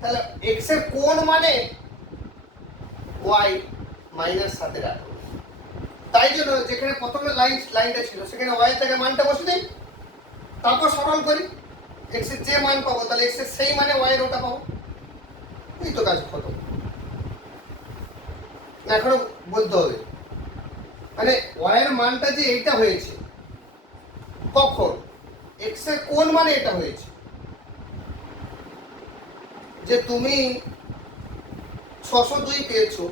তাহলে x এর কোন মানে y -7 এর 8, তাই জন্য যেখানে প্রথমে লাইনটা ছিল সেখানে y এর জায়গায় মানটা বসে দেই, তারপর সরল করি, x এর যে মান পাবো তাহলে x এর সেই মানে y এর ওটা পাবো। এই তো কাজ খতম। না এখনো বলতে হবে, মানে y এর মানটা যে এইটা হয়েছে কখন, x এর কোন মানে এটা হয়েছে। যে তুমি 602 পেয়েছো,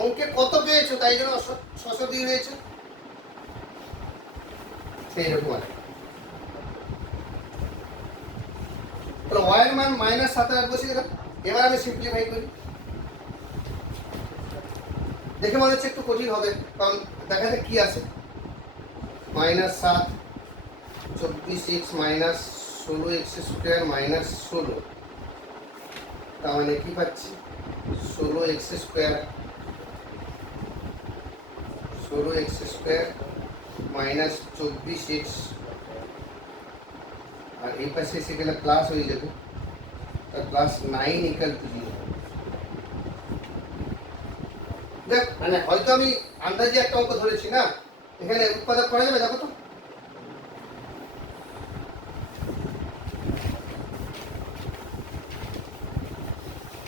অঙ্কে কত পেয়েছো তাই জন্য 602 হয়েছে, সেই রকম আর। তাহলে y এর মান -7 এর 8 বসিয়ে দিলাম। এবার আমি সিম্পলিফাই করি, দেখে মনে হচ্ছে একটু কঠিন হবে, কারণ দেখা যাক কি আছে। -7 24x - 16x স্কয়ার - 16, তার মানে কি পাচ্ছি 16x স্কয়ার 24x আর এই পাশে এসে গেলে প্লাস হয়ে যাবে, তার +9 = 0। দেখ মানে হয়তো আমি আন্দাজে একটা অঙ্ক ধরেছি না, এখানে উৎপাদক করা যাবে, দেখো তো।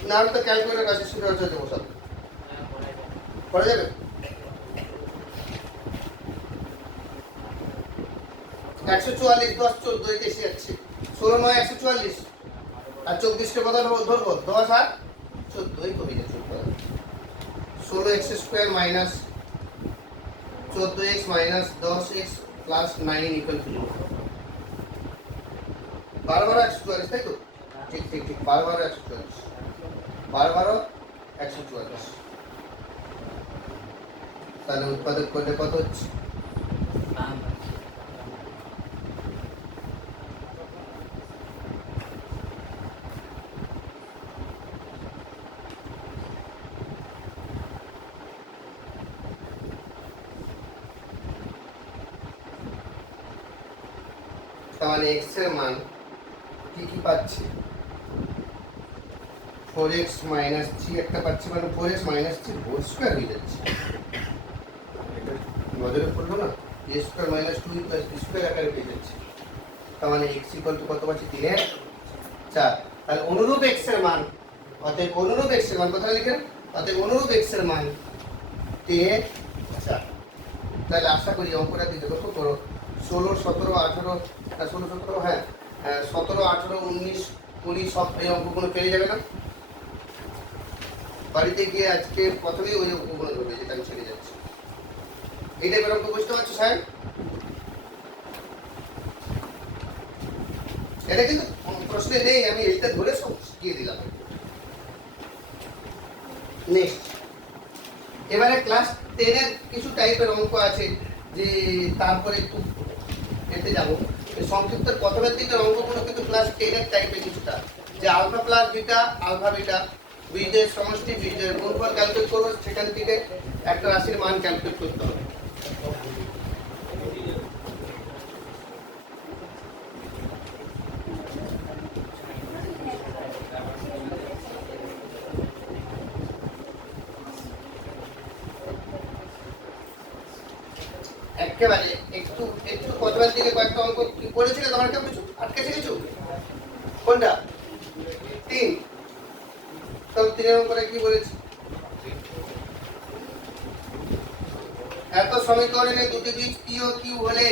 না আমি তো ক্যালকুলেটর কাছে শুরু হচ্ছে বসাবো, করা যাবে? একশো 44 10 14 এসে যাচ্ছে, 16 9 144 আর 24টা কথা ধরবো 10 আর 14 তো হয়ে যাচ্ছে। 16x square minus 14x minus 10x plus 9 = 0। 12 12 144, তাই তো? ঠিক ঠিক ঠিক, 12 12 144, 12 12 144। তাহলে উৎপাদক করলে কত হচ্ছে? তাহলে x এর মান কি কি পাচ্ছি? 4x মাইনাস 3 একটা পাচ্ছি, মানে 4x মাইনাস 3 হোল স্কয়ার হয়ে যাচ্ছে। এটা নজরে পড়লো না? a square minus 2 plus b square আকারে পেয়ে যাচ্ছে। তার মানে x ইকুয়াল টু কত পাচ্ছি? 3 এর 4। তাহলে অনুরূপ x এর মান, অতএব অনুরূপ x এর মান কোথায় লিখেন? অতএব অনুরূপ x এর মান 3 এর 4। তাহলে আশা করি অঙ্কটা দিতে লক্ষ্য করো, 16, 17, 18, 16, 17, হ্যাঁ 17, 18, 19, 20 সব এই অঙ্কগুলো পেয়ে যাবে না? বাড়িতে গিয়ে আজকে প্রথমেই ওই অঙ্কগুলো ধরবে যেটা আমি ছেড়ে যাচ্ছি। এই টাইপের অঙ্ক বুঝতে পারছো স্যার? এটা কিন্তু প্রশ্নে নেই, আমি এইটা ধরে সব শিখিয়ে দিলাম। নেক্সট, এবারে ক্লাস 10 এর কিছু টাইপের অঙ্ক আছে, যে তারপরে একটু এতে যাব। সংক্ষিপ্ত প্রথমের দিকের অঙ্কগুলো কিন্তু ক্লাস 10 এর টাইপের কিছুটা, যে alpha plus beta, alpha beta, বীজের সমষ্টি, বীজের গুণফল ক্যালকুলেট করবো, সেখান থেকে একটা রাশির মান ক্যালকুলেট করতে হবে। একেবারে একটু একটু প্রথমের দিকে কয়েকটা অঙ্ক কি পড়েছিলে তোমার, কেউ কিছু আটকেছে? কিছু কোনটা? 3। তবে 3 অঙ্কটা কি বলেছি? এত সমীকরণে দুটি বীজ পি ও কিউ হলে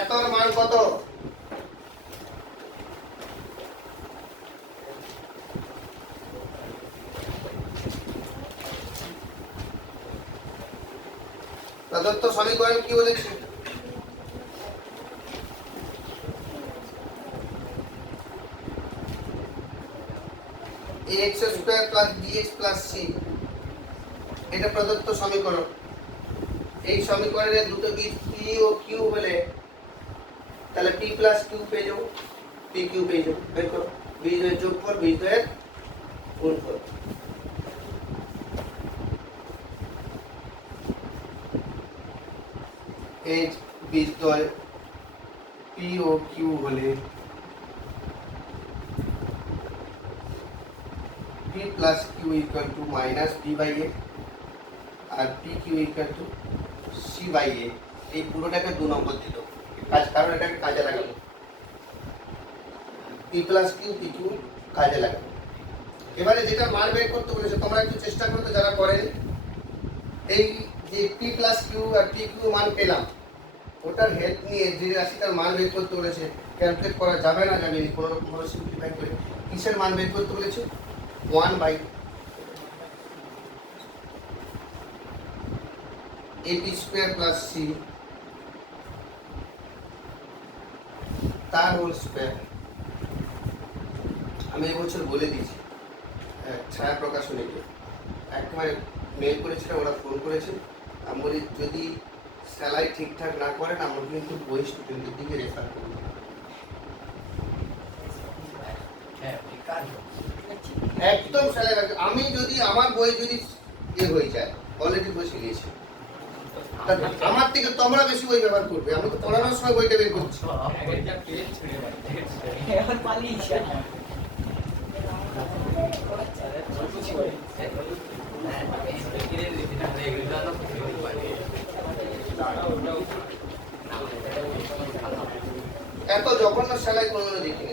এতর মান কত? প্রদত্ত সমীকরণ কি বলেছি? ax square plus bx plus c, এটা প্রদত্ত সমীকরণ। এই সমীকরণে দুটো বীজ p ও q হলে তাহলে p প্লাস q পেয়ে যাবো, pq পেয়ে যাবো। বের করো বীজের যোগফল, বীজের গুণফল। এই বীজদ্বয় p ও q হলে p plus q equal to minus b by a আর pq equal to c by a। এই পুরোটাকে 2 নম্বর দিল কাজ, কারণ এটাকে কাজে লাগাবো। p প্লাস q pq কাজে লাগাবো। এবারে যেটা মান বের করতে বলেছে তোমরা একটু চেষ্টা করতে, যারা করেন, এই যে p প্লাস q আর pq মান পেলাম, ওটার হেল্প নিয়ে যে রাশিটার মান বের করতে বলেছে ক্যালকুলেট করা যাবে না, যাবে কোনো রকম ভাবে সিম্পলিফাই করে কিসের মান বের করতে বলেছে? 1 by ab square plus c তার হোল স্কয়ার। আমি এবছর বলে দিয়েছি ছায়া প্রকাশনে একেবারে মেল করেছিলাম, ওরা ফোন করেছে। আমি বলি যদি স্যালারি ঠিকঠাক না করেন আমরা কিন্তু বই স্টুডেন্টের দিকে রেফার করব। একদম স্যালারি, আমি যদি আমার বই যদি হয়ে যায়, অলরেডি বসে গিয়েছে, আমার থেকে তোমরা বেশি বই ব্যবহার করবে। আমি তো পড়ানোর সময় বইটা বের করছি। এত জঘন্য সেলাই কোনোদিনও দেখিনি।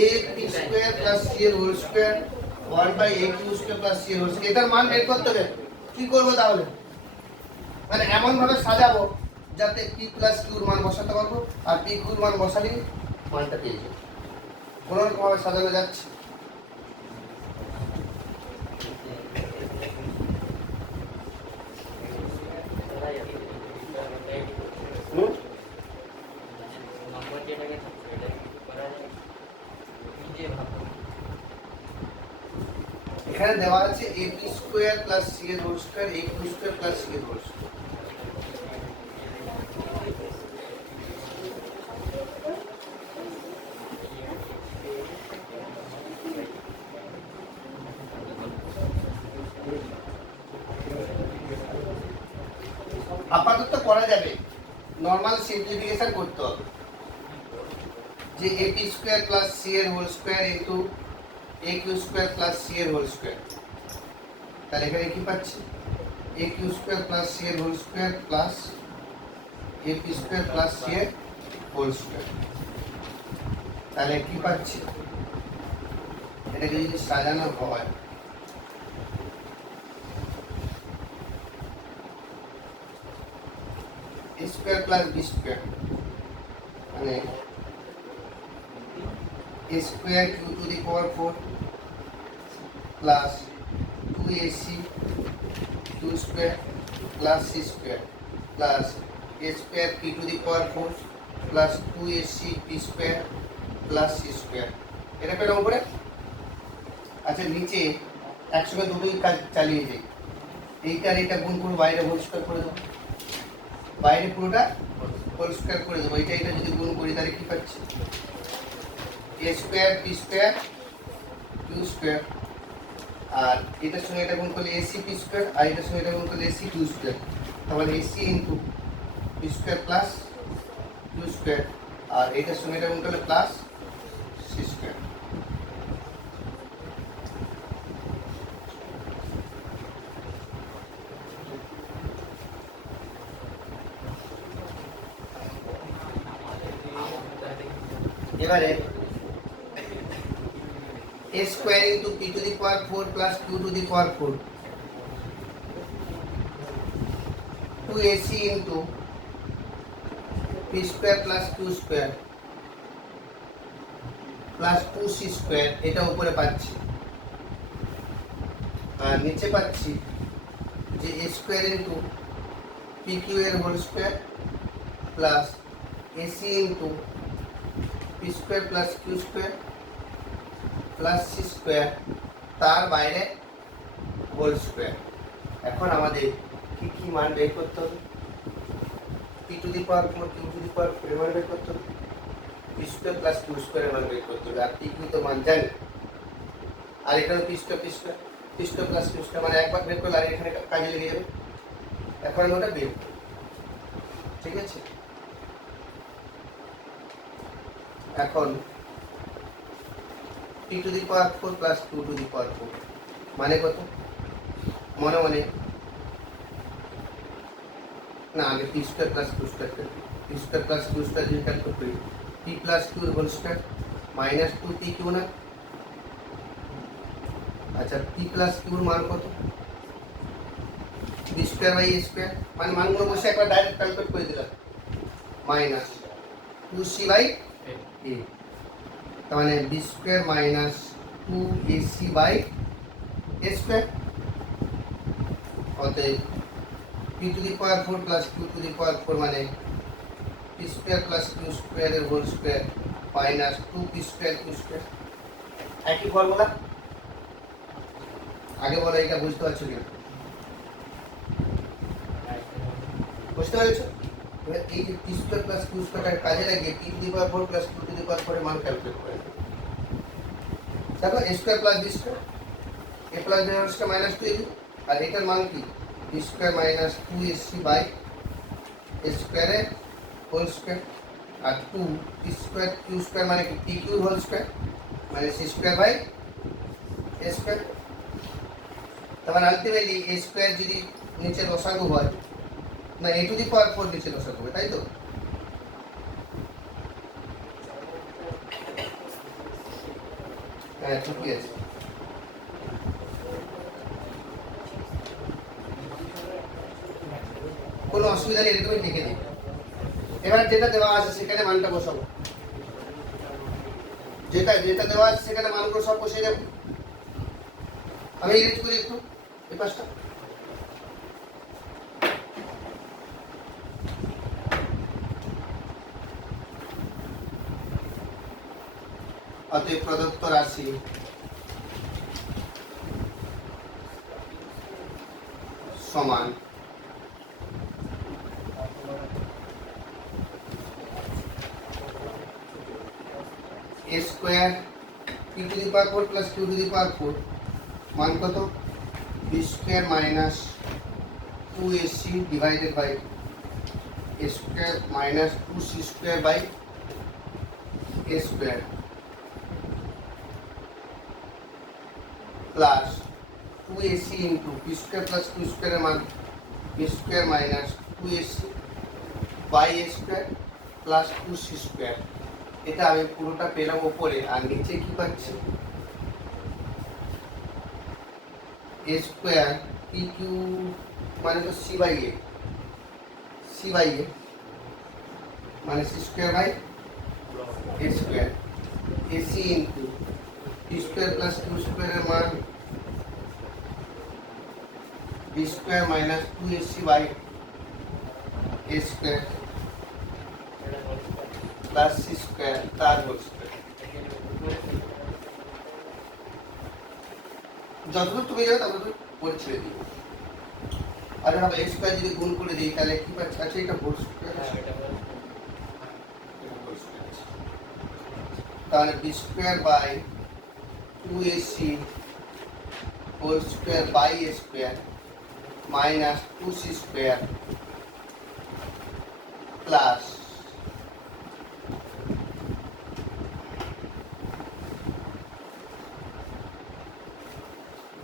a p square plus c এর whole square 1 by a q square plus c এর হোল স্কয়ার। এটার মান বের করতে হবে। কি করব তাহলে? মানে এমন ভাবে সাজাবো যাতে p প্লাস q এর মান বসাতে পারবো, আর p q এর মান বসালেই মানটা পেয়ে যাবো। কোনো রকম ভাবে সাজানো যাচ্ছে। এখানে দেওয়া আছে a p square plus c এর whole square a q square plus c এর হোল স্কয়ার। আপাতত করা যাবে, নরমাল সিম্পলিফিকেশন করতে হবে যে a p square plus c এর whole square into a q square plus c এর হোল স্কয়ার। তাহলে এখানে কি পাচ্ছি a q square plus c এর whole square plus a p square plus c এর হোল স্কয়ার। তাহলে কি পাচ্ছি, এটাকে যদি সাজানো হয় a square plus b square মানে a square q to the power 4 plus 2ac q square plus c square plus a square p to the power 4 plus 2ac p square plus c square. এটা পেলাম উপরে। আচ্ছা নিচে একসঙ্গে দুটোই কাজ চালিয়ে যাই, এইটা আর এটা গুণ করে বাইরে হোল স্কয়ার করে দেবো, বাইরে পুরোটা হোল স্কয়ার করে দেবো। এটা এটা যদি গুণ করি তাহলে কি পাচ্ছি a square p square q square, আর এটার সঙ্গে এটা গুণ করলে ac p স্কয়ার, আর এটার সঙ্গে এটা গুণ করলে ac q স্কয়ার। তাহলে ac into p square plus q square, আর এটার সঙ্গে এটা গুণ করলে প্লাস c স্কয়ার। এবারে a square into p to the power 4 plus q to the power 4 2ac into p square plus q square plus 2c square, এটা উপরে পাচ্ছি। আর নিচে পাচ্ছি যে a স্কয়ার ইনটু pq এর whole square plus ac into p square plus q square plus c square, তার বাইরে হোল স্কয়ার। এখন আমাদের কি কি মান বের করতে হবে, p to the power 4 q to the power 4 এর মান বের করতে হবে, p square plus q square এর মান বের করতে হবে। আর p q তো মান জানি, আর এখানে p square plus q square মানে একবার বের করলে আর এখানে কাজে লেগে যাবে। এখন আমি ওটা বের করব, ঠিক আছে। এখন p to the power 4 plus q to the power 4 মানে কত, মনে মনে না, আগে p square plus q square p square plus q square যদি ক্যালকুলেট করি p প্লাস q এর হোল স্কয়ার মাইনাস 2pq না। আচ্ছা p প্লাস q এর মান কত, b square by a square, মানে মানগুলো বসে একবার ডাইরেক্ট ক্যালকুলেট করে দিলাম, মাইনাস 2c বাই a, তার মানে b square minus 2ac by a square. অতএব p to the power 4 plus q to the power 4 মানে p square plus q square এর whole square minus 2p square q square. একই formula, আগে বলো এটা বুঝতে পারছো কিনা, বুঝতে পেরেছো? এবার এই যে p স্কয়ার প্লাস q স্কয়ারটার কাজে লাগিয়ে p to the power 4 plus q to the power 4 এর মান ক্যালকুলেট করে নাও। দেখো a square plus b square, a plus b square minus 2ab, আর এটার মান কি b square minus 2ac by a স্কয়ারের হোল স্কয়ার, আর 2 p স্কয়ার q স্কয়ার মানে কি pq এর হোল স্কয়ার মানে c square by a square. তার মানে আলটিমেটলি a স্কয়ার যদি নিচে লসাগু হয় না, a টু দি পাওয়ার 4 নিচে লসাগু হবে, তাই তো? হ্যাঁ ঠিকই আছে। কোনো অসুবিধা নেই, এরকমই লিখে দিই। এবার যেটা দেওয়া আছে সেখানে মানটা বসাবো, যেটা যেটা দেওয়া আছে সেখানে মানগুলো সব বসিয়ে দেবো। আমি এডিট করি একটু এই পাশটা। অতএব প্রদত্ত রাশি সমান a square p to the power 4 plus q to the power 4 মান কত b square minus 2ac divided by a square minus 2c square by a square plus 2ac into b square plus q স্কয়ারের মান b square minus 2ac by a square plus 2c square. এটা আমি পুরোটা পেলাম উপরে, আর নিচে কি পাচ্ছি a স্কয়ার pq মানে তো c বাই a মানে c square by a square ac into b square plus q স্কয়ারের মান b square minus 2ac by a square plus c square তার হোল স্কয়ার। যতদূর তুমি যাবে ততদূর করে ছেড়ে দিই। আর আমরা a স্কয়ার যদি গুণ করে দিই তাহলে কি পাচ্ছি? আচ্ছা এটা হোল স্কয়ার আছে, তাহলে b square by 2ac whole square by a square minus 2c square plus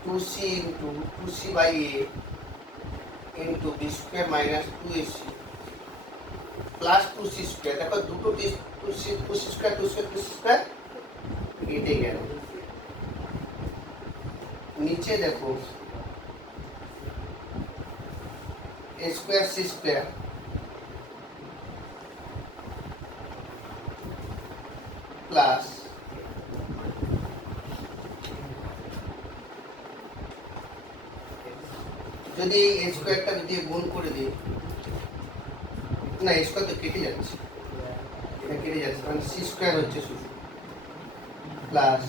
2c into 2c by a into b square minus 2ac plus 2c square। देखो দুটো 2c square 2c square কেটে গেল। নিচে দেখো a square c square plus যদি এই স্কয়ারটা দিয়ে গুণ করে দিই, না এই স্কয়ার তো কেটে যাচ্ছে, এটা কেটে যাচ্ছে, মানে c স্কয়ার হচ্ছে শুধু plus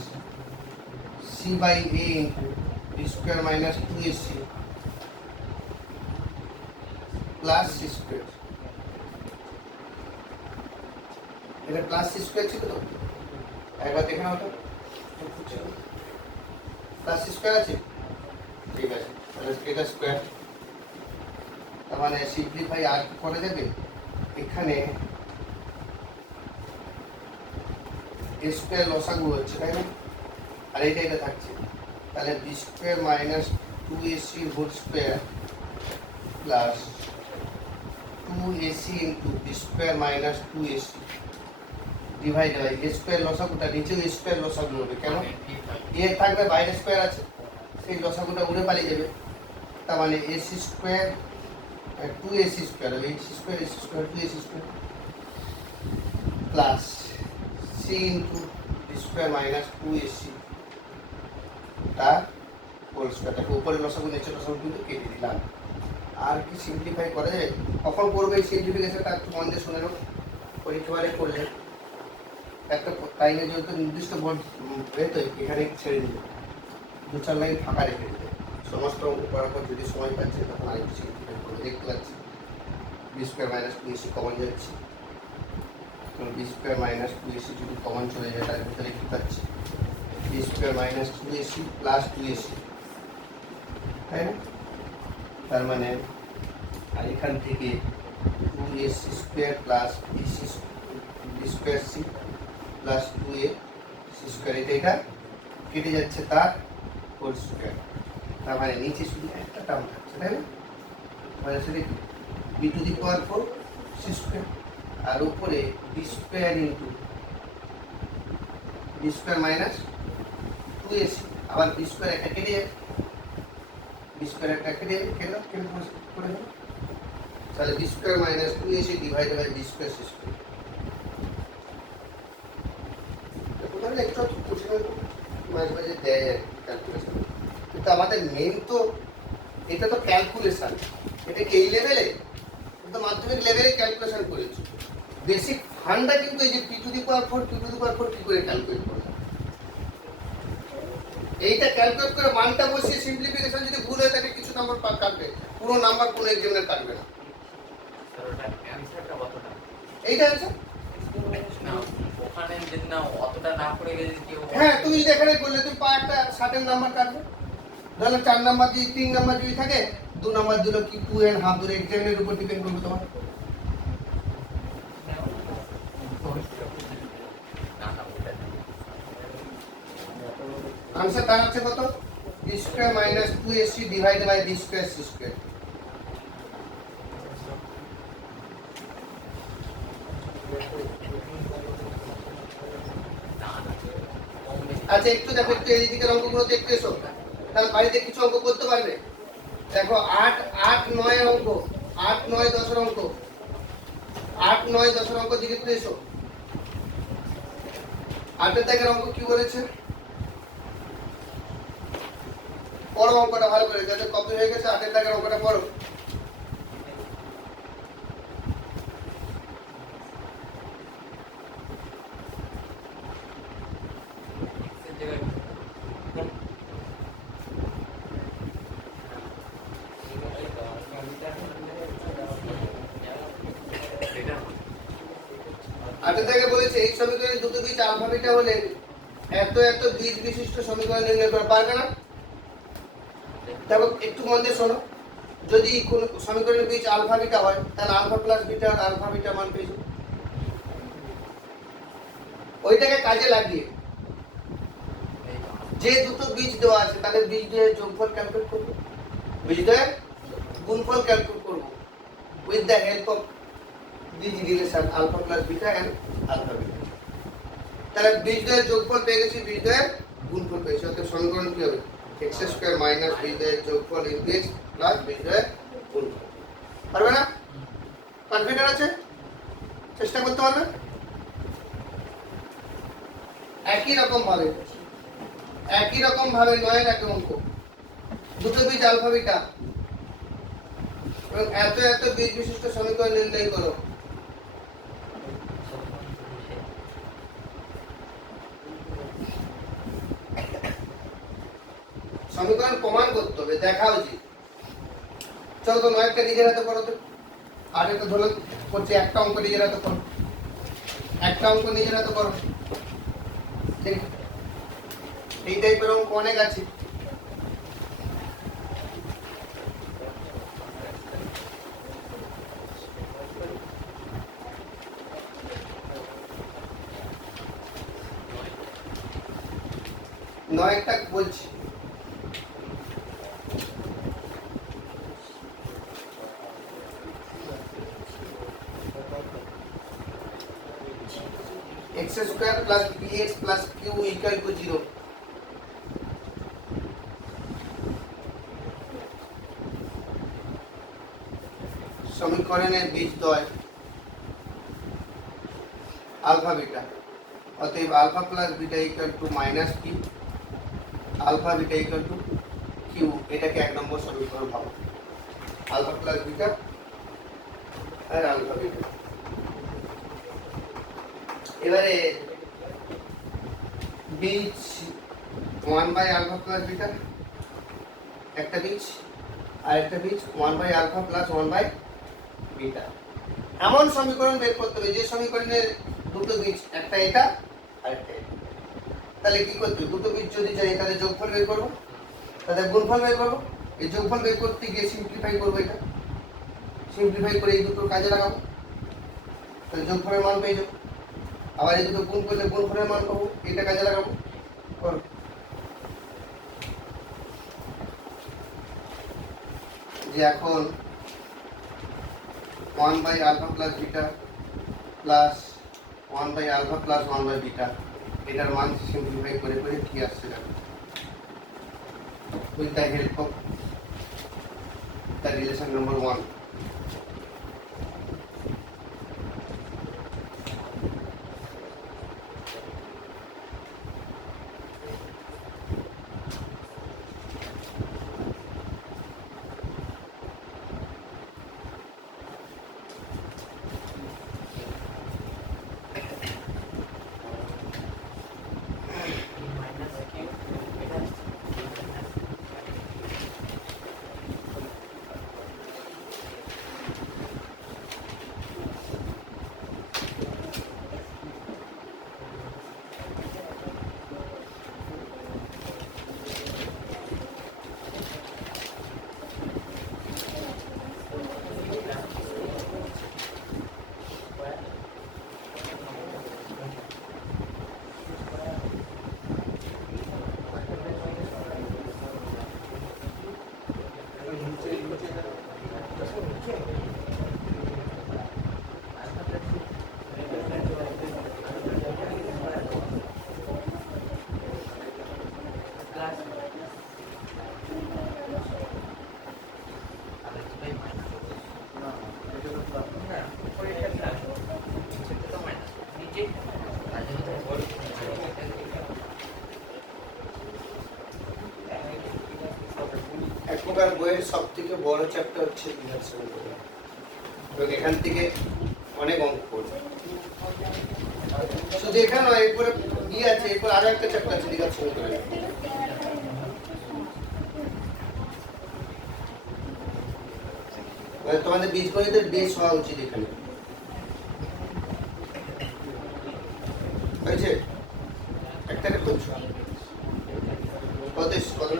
c by a into b square minus 2ac plus c square. এটা প্লাস c স্কয়ার ছিল তো, একবার দেখে নাও তো প্লাস c স্কয়ার আছে, ঠিক আছে। এটা স্কয়ার, তার মানে সিম্পলিফাই আর কি করা যাবে, এখানে a স্কয়ার লসাগু হচ্ছে তাই না, আর এটা থাকছে, তাহলে b square minus 2ac whole square plus 2ac into b square minus 2ac divided by a square লসাগুটা নিচেও a স্কয়ার লসাগু হবে, কেন a থাকবে বাইরে স্কয়ার আছে, সেই লসাগুটা উড়ে পালিয়ে যাবে, তার মানে ac স্কয়ার 2ac স্কয়ার হবে, ac square 2ac square plus c into b square minus 2ac তার হোল স্কয়ারটাকে উপরে লসাগু নিচে লসাগু কিন্তু কেটে দিলাম। আর কি সিম্পলিফাই করা যায়? কখন করবে এই সিম্পলিফিকেশনটা একটু মন দিয়ে শুনে নাও, পরীক্ষাবারে করলে একটা টাইমে যেহেতু নির্দিষ্ট বোর্ড তো এখানে ছেড়ে দিলে 2-4 লাইন ফাঁকা রেখে দিলে সমস্ত অঙ্ক করার পর যদি সময় পাচ্ছে তখন আরেকটু সিম্পলিফাই করে দেখতে পাচ্ছি b square minus 2ac common যাচ্ছে, b স্কয়ার মাইনাস 2ac যদি কমন চলে যায় তার ভিতরে কি পাচ্ছি b square minus 2ac plus 2ac, তাই না? তার মানে আর এখান থেকে 2ac square plus b square c plus 2ac square, এটা কেটে যাচ্ছে তার হোল স্কয়ার, তার মানে নিচে শুধু একটা টার্ম থাকছে তাই না, মানে সেটা b to the power 4 c square, আর উপরে b square into b square minus 2ac, আবার b স্কয়ার একটা কেটে যাবে, b স্কয়ার একটা কেটে যাবে, কেন করে দেবো, তাহলে b square minus 2ac divided by b square c square. তাহলে একটু কোশ্চেন মাঝে মাঝে দেয় ক্যালকুলেশন, কিন্তু আমাদের মেইন তো এটা তো ক্যালকুলেশন, এটা কি এই লেভেলে, কিন্তু মাধ্যমিক লেভেলে ক্যালকুলেশন করেছি, বেসিক ফান্ডা কিন্তু এই যে p to the power 4 q to the power 4 কি করে ক্যালকুলেট করব, এইটা ক্যালকুলেট করে মানটা বসিয়ে সিম্পলিফিকেশন যদি ভুল হয় তাহলে কিছু নাম্বার কাটবে, পুরো নাম্বার কোনো এক্সামিনার কাটবে না। স্যার ওটা অ্যানসারটা কতটা? এইটা আছে না ওখানে যদি না অতটা না পড়ে গেলে কেউ হ্যাঁ তুমি যদি এখানে করলে তুমি একটা 60 নাম্বার কাটবে, তাহলে 4 নাম্বার যদি 3 নাম্বার যদি থাকে 2 নাম্বার দিলো কি 2.5 ধরে এক্সামের উপর ডিপেন্ড করবে তোমার। না না ওটা आंसर দাঁড়াচ্ছে কত b square minus 2ac divided by b square c square. আচ্ছা একটু দেখো, একটু এই দিকের অঙ্কগুলো দেখতে এসো, তাহলে বাড়িতে কিছু অঙ্ক করতে পারবে। দেখো 8 8 9 এর অঙ্ক, 8 9 10 এর অঙ্ক, 8 9 10 এর অঙ্ক দিকে একটু এসো। 8 এর দাগের অঙ্ক কি বলেছে পড়ো অঙ্কটা ভালো করে, যাতে কপি হয়ে গেছে। 8 এর দাগের অঙ্কটা পড়ো। আটের দাগে বলেছে এই সমীকরণে দুটো বীজ আলফা বিটা হলে এত এত বীজ বিশিষ্ট সমীকরণ নির্ণয় করা পারবে না। দেখো একটু মন দিয়ে শোনো, যদি কোন সমীকরণের বীজ আলফা বিটা হয় তাহলে আলফা প্লাস বিটা আর আলফা বিটা মান পেয়ে যাবে। ওইটাকে কাজে লাগিয়ে যে দুটো বীজ দেওয়া আছে তাদের বীজ দিয়ে যোগফল ক্যালকুলেট করব, বীজ দিয়ে গুণফল ক্যালকুলেট করব with the help of this relation alpha plus beta and alpha beta. তাহলে বীজ দিয়ে যোগফল পেয়ে গেছি, বীজ দিয়ে গুণফল পেয়েছি। অর্থাৎ সমীকরণ কি হবে x স্কয়ার মাইনাস বীজ দিয়ে যোগফল ইনটু x প্লাস বীজ দিয়ে গুণফল। পারবে না? কনফিডেন্ট আছে? চেষ্টা করতে পারবে? একই রকম ভাবে 9 এর একই অঙ্ক, দুটো বীজ আলফা বিটা এবং এত এত বীজ বিশিষ্ট সমীকরণ নির্ণয় করো। সমীকরণ প্রমাণ করতে হবে, দেখা উচিত। চলো তো 9টা নিজের হাতে করো তো। আর এটা ধরলাম করছি, একটা অঙ্ক নিজের হাতে করো, একটা অঙ্ক নিজের হাতে করো। ঠিক এই টাইপের অঙ্ক অনেক আছে। নয়টা বলছি x square plus bx plus q equal to 0। সমীকরণের বীজদ্বয় আলফা বিটা, অতএব alpha plus beta equal to minus q, alpha beta equal to q। এটাকে এক নম্বর সমীকরণ পাবো, আলফা প্লাস বিটা আর আলফা বিটা। এবারে বীজ 1 বাই আলফা প্লাস বিটা একটা বীজ, আর একটা বীজ 1 by alpha plus 1 by beta. এমন সমীকরণ বের করতে হবে যে সমীকরণের দুটো বীজ, একটা এটা আর একটা এটা। তাহলে কি করতে হবে, দুটো বীজ যদি চাই তাহলে যোগফল বের করবো, তাহলে গুণফল বের করবো। এই যোগফল বের করতে গিয়ে সিম্পলিফাই করবো, এটা সিম্পলিফাই করে এই দুটো কাজে লাগাবো, তাহলে যোগফলের মান পেয়ে যাবো। আবার এই দুটো গুণ করলে গুণফলের মান পাবো, এটা কাজে লাগাবো। করো যে এখন 1 by alpha plus beta plus 1 by alpha plus 1 by beta, এটার মান সিম্পলিফাই করে করে কি আসছে দেখো, with the help of the relation number 1। বইয়ের সব থেকে বড় চ্যাপ্টার হচ্ছে দ্বিঘাত সমীকরণ, এবং এখান থেকে অনেক অঙ্ক করবে। শুধু এখানে নয়, এরপরে কি আছে, এরপর আরো একটা চ্যাপ্টার আছে দ্বিঘাত সমীকরণ। মানে তোমাদের বীজগণিতের বেস হওয়া উচিত এখানে, হয়েছে? একটা করছো কত কত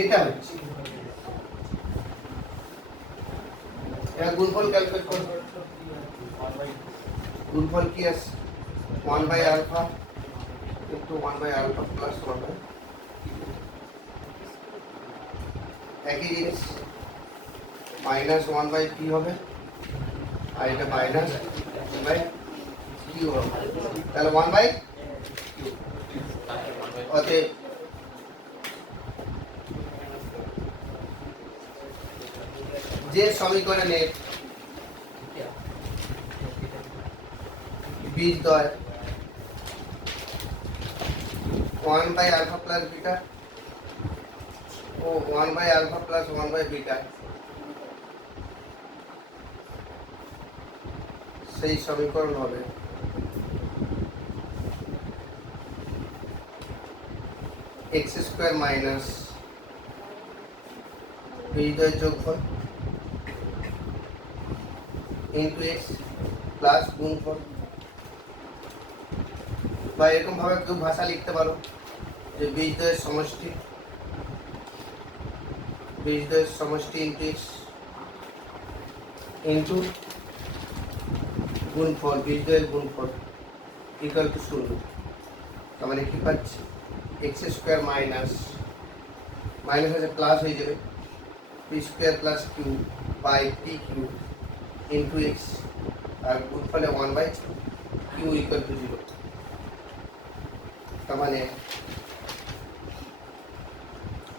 এটা হচ্ছে এবার গুণফল ক্যালকুলেট করো। গুণফল কি আছে? 1/α ইনটু 1/α প্লাস 1/, একই জিনিস, মাইনাস 1/p হবে, আর এটা মাইনাস p/q হবে, তাহলে 1/q। অতএব যে সমীকরণে বীজদ্বয় 1/α প্লাস বিটা ও 1/α প্লাস 1/বিটা, সেই সমীকরণ হবে x² মাইনাস বীজদ্বয়ের যোগফল ইন্টু এক্স প্লাস গুণফল, বা এরকম ভাবে কেউ ভাষা লিখতে পারো যে বীজদ্বয়ের সমষ্টি, বীজদ্বয়ের সমষ্টি ইন্টু এক্স ইন্টু গুণফল, বীজদ্বয়ের গুণফল ইকুয়াল টু 0। তার মানে কি পাচ্ছি? x² মাইনাস মাইনাস আছে প্লাস হয়ে যাবে p² plus q by pq into x, আর গুণফলে 1/q ইকুয়াল টু 0। তার মানে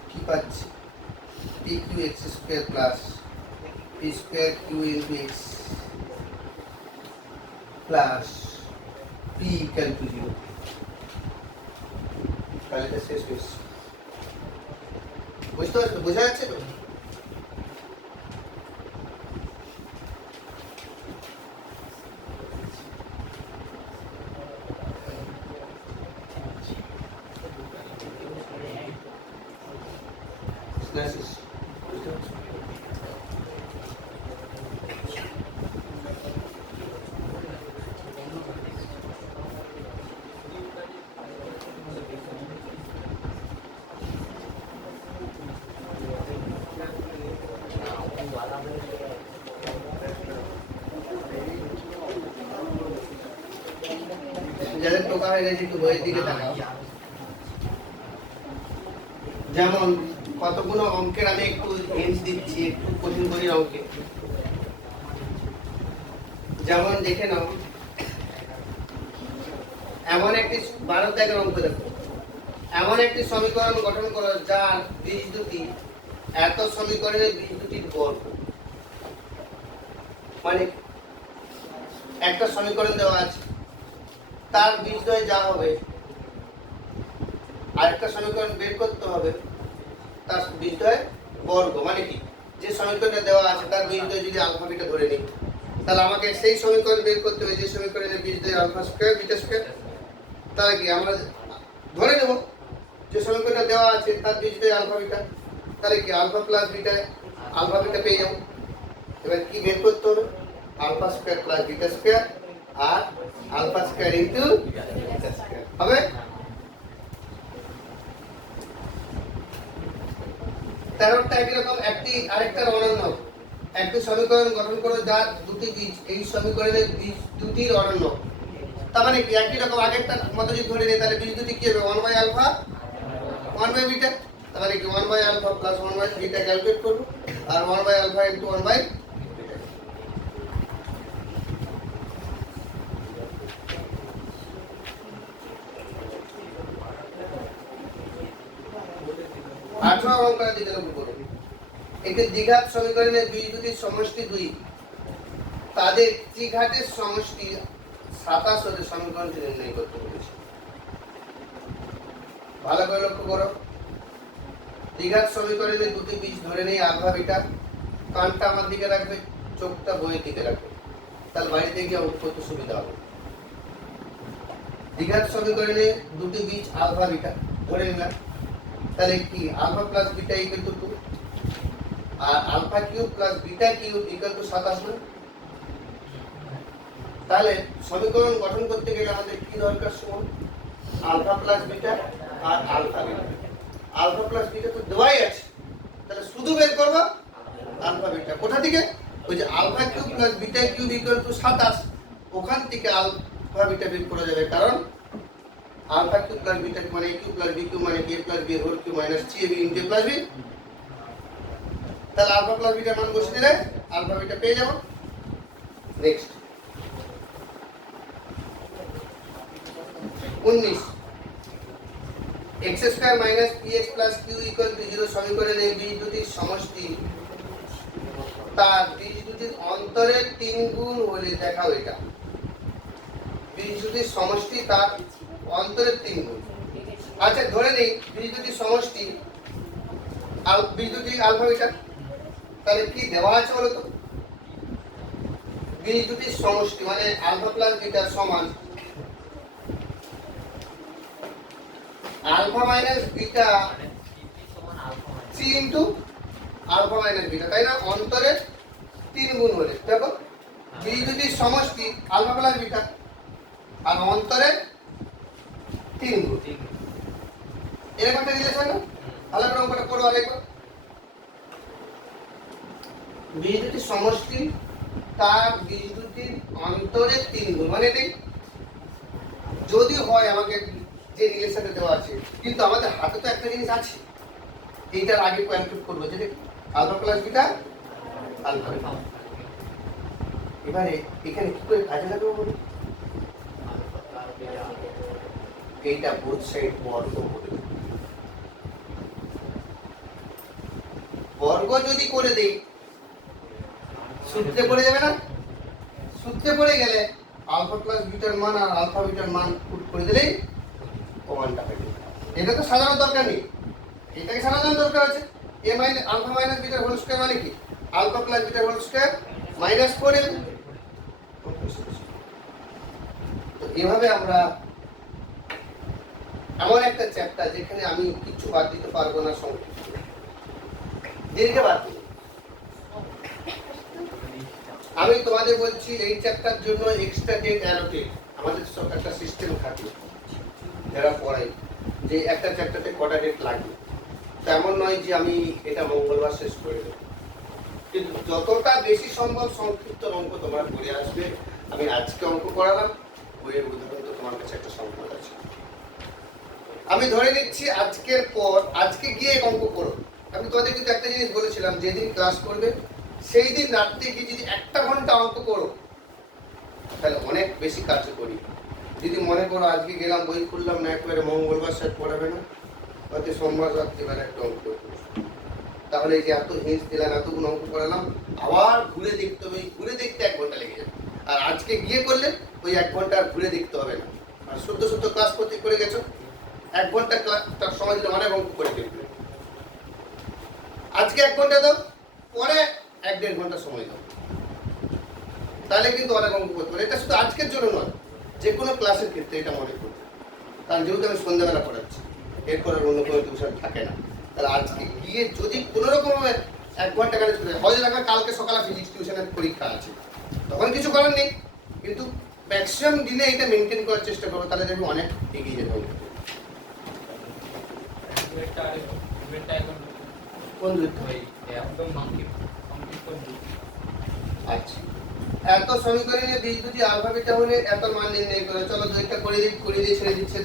কি পাচ্ছি? pq x² plus p²q into x plus p equal to 0। তাহলে এটা শেষ হয়েছে। বুঝতে পারছো? বোঝা যাচ্ছে তো? যাদের টোকা হয়ে গেছে একটু বইয়ের দিকে তাকাও। যেমন কতগুলো অঙ্কের আমি একটু হিন্টস দিচ্ছি, একটু কঠিন কঠিন অঙ্কে। যেমন দেখে নাও, এমন একটি 12 দাগের অঙ্ক দেখো, এমন একটি সমীকরণ গঠন করো যার বীজ দুটি এত সমীকরণের বীজ দুটির বর্গ। মানে একটা সমীকরণ দেওয়া আছে, তার বীজদ্বয় যা হবে, আরেকটা সমীকরণ বের করতে হবে তার বীজদ্বয় বর্গ। মানে কি, যে সমীকরণটা দেওয়া আছে তার বীজদ্বয় যদি আলফা বিটা ধরে নিই, তাহলে আমাকে সেই সমীকরণ বের করতে হবে যে সমীকরণের বীজদ্বয় আলফা স্কয়ার বিটা স্কয়ার। তাহলে কি আমরা ধরে নেব যে সমীকরণটা দেওয়া আছে তার বীজদ্বয় আলফা বিটা, তাহলে কি alpha plus beta, alpha beta পেয়ে যাবো। এবার কি বের করতে হবে? Alpha square plus beta square আর alpha square into beta square হবে। তেরোটা একই রকম, একটি আরেকটার অনন্য। একটি সমীকরণ গঠন করো যার দুটি বীজ, এই সমীকরণের বীজ দুটির অনন্য। তার মানে কি একই রকম আগেরটা মতো যদি ধরে নেই, তাহলে বীজ দুটি কি হবে? 1 বাই আলফা 1 বাই বিটা। তার মানে কি 1 by alpha plus 1 by beta calculate করব, আর 1 by alpha into 1 by beta. 18 অঙ্কটা দিকে লক্ষ্য করুন। একটি দ্বিঘাত সমীকরণের বীজ দুটির সমষ্টি 2, তাদের ত্রিঘাতের সমষ্টি 27 হলে সমীকরণটি নির্ণয় করতে বলেছে। ভালো করে লক্ষ্য করো। দ্বিঘাত সমীকরণের দুটি বীজ ধরে নেই আলফা বিটা, কানটা আমার দিকে রাখবে, চোখটা বইয়ের দিকে রাখবে, তাহলে বাড়িতে গিয়ে অঙ্ক করতে সুবিধা হবে। দ্বিঘাত সমীকরণে দুটি বীজ আলফা বিটা ধরে নিলাম, তাহলে কি alpha plus beta equal to 2 আর alpha cube plus beta cube equal to 27। তাহলে সমীকরণ গঠন করতে গেলে আমাদের কি দরকার? সমান আলফা প্লাস বিটা আর alpha beta. Alpha plus beta তো দেওয়াই আছে, তাহলে শুধু বের করব আলফা বিটা। কোথা থেকে? ওই যে alpha cube plus beta cube equal to 27, ওখান থেকে আলফা বিটা বের করা যাবে। কারণ আলফা কিউব প্লাস বিটা মানে a cube plus b cube মানে a plus b whole cube minus 3ab into a plus b। তাহলে আলফা প্লাস বিটার মান বসিয়ে দিলে আলফা বিটা পেয়ে যাব। Next 19, x square minus px plus q equal to 0 সমীকরণে বীজ দুটির সমষ্টি তার বীজ দুটির অন্তরের 3 গুণ হলে দেখাও এটা। বীজ দুটির সমষ্টি তার অন্তরের 3 গুণ। আচ্ছা ধরে নেই বীজ দুটির সমষ্টি বীজ দুটি আলফা বিটা, তাহলে কি দেওয়া আছে বলো তো? বীজ দুটির সমষ্টি মানে আলফা প্লাস বিটা সমান alpha minus beta 3 into alpha minus beta, তাই না? অন্তরের 3 গুণ হলে দেখো বীজ দুটির সমষ্টি আলফা প্লাস বিটা আর অন্তরের 3 গুণ, এরকম একটা রিলেশন না? ভালো করে অঙ্কটা করো আরেকবার। বীজ দুটির সমষ্টি তার বীজ দুটির অন্তরের 3 গুণ, মানে এটাই যদি হয় আমাকে যে রিলেশনটা দেওয়া আছে, কিন্তু আমাদের হাতে তো একটা জিনিস আছে, এইটার আগে ক্যালকুলেট করবো যে আলফা প্লাস বিটা আলফা। এবারে এখানে কি করে কাজে লাগাবো বলি? এইটা বোথ সাইড বর্গ করে দেব। বর্গ যদি করে দেই সূত্রে পড়ে যাবে না? সূত্রে পড়ে গেলে আলফা প্লাস বিটার মান আর আলফা বিটার মান পুট করে দিলেই প্রমাণটা হয়ে যাবে। এটা তো সাধারণ দরকার নেই, এটাকে সাধারণ দরকার আছে। a মাইনাস আলফা মাইনাস বিটার হোল স্কয়ার মানে কি? আলফা প্লাস বিটার হোল স্কয়ার মাইনাস 4ab। তো এভাবে আমরা এমন একটা চ্যাপ্টার যেখানে আমি কিছু বাদ দিতে পারবো না, সংক্ষিপ্ত দীর্ঘে বাদ দিই। আমি তোমাদের বলছি এই চ্যাপ্টার জন্য এক্সট্রা ডেট অ্যালোকেট আমাদের সব একটা সিস্টেম থাকে যারা পড়াই, যে একটা চ্যাপ্টারে কটা ডেট লাগে। তেমন নয় যে আমি এটা মঙ্গলবার শেষ করে দেবো, কিন্তু যতটা বেশি সম্ভব সংক্ষিপ্ত অঙ্ক তোমরা করে আসবে। আমি আজকে অঙ্ক করালাম, বইয়ের উদাহরণ তো তোমার কাছে একটা সম্পদ আছে। আমি ধরে নিচ্ছি আজকের পর আজকে গিয়ে অঙ্ক করো। আমি তোমাদের কিন্তু একটা জিনিস বলেছিলাম, যেদিন ক্লাস করবে সেই দিন রাত্রে গিয়ে যদি 1 ঘন্টা অঙ্ক করো তাহলে অনেক বেশি কার্যকরী। যদি মনে করো আজকে গেলাম বই খুললাম না, একবারে মঙ্গলবার স্যার পড়াবে না, হয়তো সোমবার রাত্রিবেলা একটা অঙ্ক করতে, তাহলে এই যে এত হিন্স দিলাম, এতগুলো অঙ্ক করালাম, আবার ঘুরে দেখতে হবে। ঘুরে দেখতে 1 ঘন্টা লেগে যাবে। আর আজকে গিয়ে করলে ওই 1 ঘন্টা আর ঘুরে দেখতে হবে না। আর শুদ্ধ ক্লাস করতে করে গেছো, 1 ঘন্টা ক্লাস সময় দিলে অনেক অঙ্ক করে দেখবে। আজকে 1 ঘন্টা দাও, পরে 1-1.5 ঘন্টা সময় দাও, তাহলে কিন্তু অনেক অঙ্ক করতে পারে। এটা শুধু আজকের জন্য নয়, যে কোনো ক্লাসের ক্ষেত্রে এটা মনে করবে। কারণ যেহেতু আমি সন্ধ্যাবেলা পড়াচ্ছি, এরপর আর অন্য কোনো টিউশন থাকে না। তাহলে আজকে গিয়ে যদি কোনো রকমভাবে 1 ঘন্টা ম্যানেজ করে, হয়তো দেখা কালকে সকালে ফিজিক্স টিউশনের পরীক্ষা আছে, তখন কিছু করার নেই, কিন্তু ম্যাক্সিমাম দিনে এটা মেনটেন করার চেষ্টা করবো, তাহলে দেখবো অনেক এগিয়ে যেতে হবে। কোন দুইটা? আচ্ছা, এত সমীকরণে বীজ দুটি আলফা বিটা হলে এত মান নির্ণয় করে, চলো দুইটা করে দিয়ে ছেড়ে দিচ্ছে।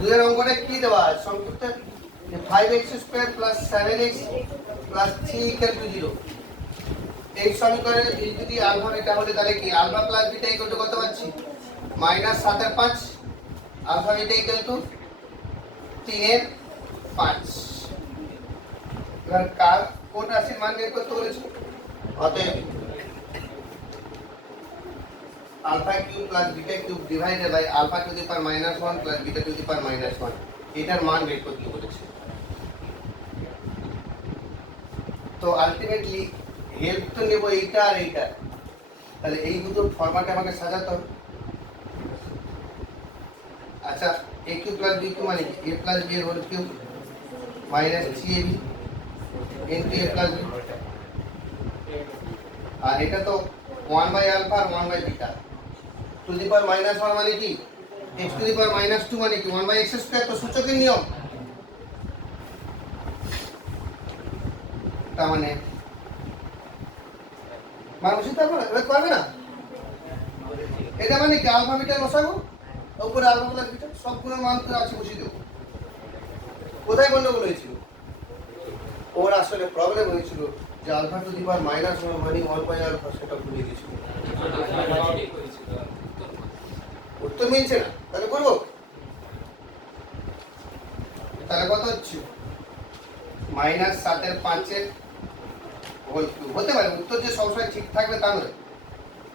দুইয়ের অঙ্কটা কি দেওয়া আছে সংক্ষিপ্ত? 5x² + 7x + 3 = 0। এই সমীকরণে বীজ দুটি আলফা বিটা হলে তাহলে কি alpha plus beta equal to কত পাচ্ছি? -7/5। Alpha beta equal to 3/5। এবার কার কোন রাশির মান বের করতে বলেছে? অতএব alpha cube plus beta cube divided by alpha to the power -1 plus beta to the power -1, এটার মান বের করতে বলেছে। তো আলটিমেটলি হেল্প তো নেব এইটা আর এইটা, তাহলে এই দুটো ফরম্যাটে আমাকে সাজাতে হবে। আচ্ছা, a cube plus b cube মানে কি? a প্লাস b এর whole cube minus 3ab into a plus b, আর এটা তো 1 বাই আলফা আর 1 by beta to the power -1 মানে কি x টু দি পাওয়ার -2 মানে কি 1 বাই x², তো সূচকের নিয়ম। তার মানে মান বসিয়ে পারবে না। এটা মানে কি আলফা বিটা বসাবো, উপরে আলফা প্লাস বিটা, সবগুলোর মান তো আছে, বসিয়ে দেবো। কোথায় গন্ডগোল হয়েছিল? ওর আসলে প্রবলেম হয়েছিল যে আলফা টু দি পাওয়ার -1 মানে 1 বাই আলফা, সেটা ভুলে গেছিল। উত্তর মিলছে না, তাহলে করবো। তাহলে কত হচ্ছে? -7/5 হোল কিউব হতে পারে, উত্তর যে সবসময় ঠিক থাকবে তা নয়।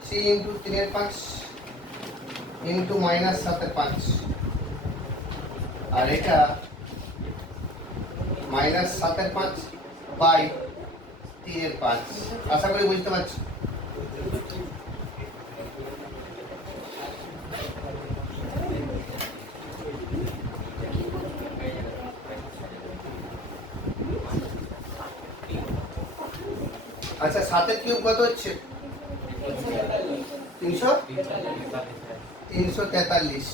3 ইন্টু 3/5 ইন্টু -7/5, আর এটা -7/5 বাই 3/5। আশা করি বুঝতে পারছি। আচ্ছা, 7 কিউব কত হচ্ছে? 343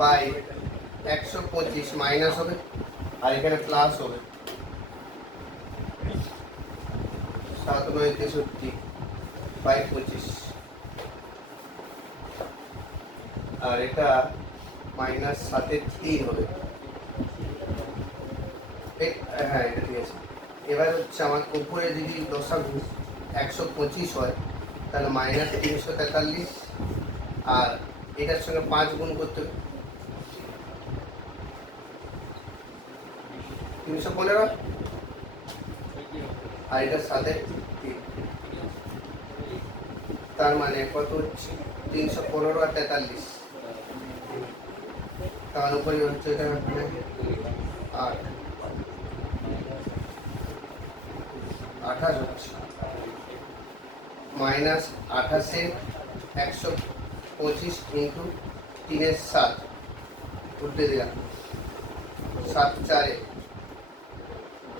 বাই 125 মাইনাস হবে আর এখানে প্লাস হবে 7 9 63 বাই 25, আর এটা -7/3 হবে। হ্যাঁ, এটা ঠিক আছে। এবার হচ্ছে আমার উপরে যদি লসাগু 125 হয়, তাহলে -343, আর এটার সঙ্গে 5 গুণ করতে হবে 315, আর এটার সাথে 3, তার মানে কত হচ্ছে? 315 আর 43, তার উপরে হচ্ছে এটা 8 28 হচ্ছে -28 125 ইন্টু 3/7 উল্টে দিলাম 7 4,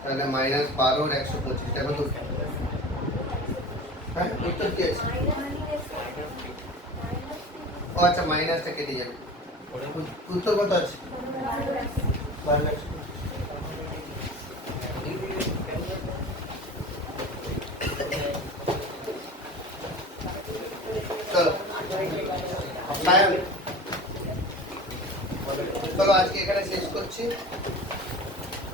তাহলে -12 আর 125, দেখো তো। হ্যাঁ, উত্তর কি আছে? ও আচ্ছা, মাইনাসটা কেটে যাবে। উত্তর কত আছে? 12। চলো চলো আজকে এখানে শেষ করছি।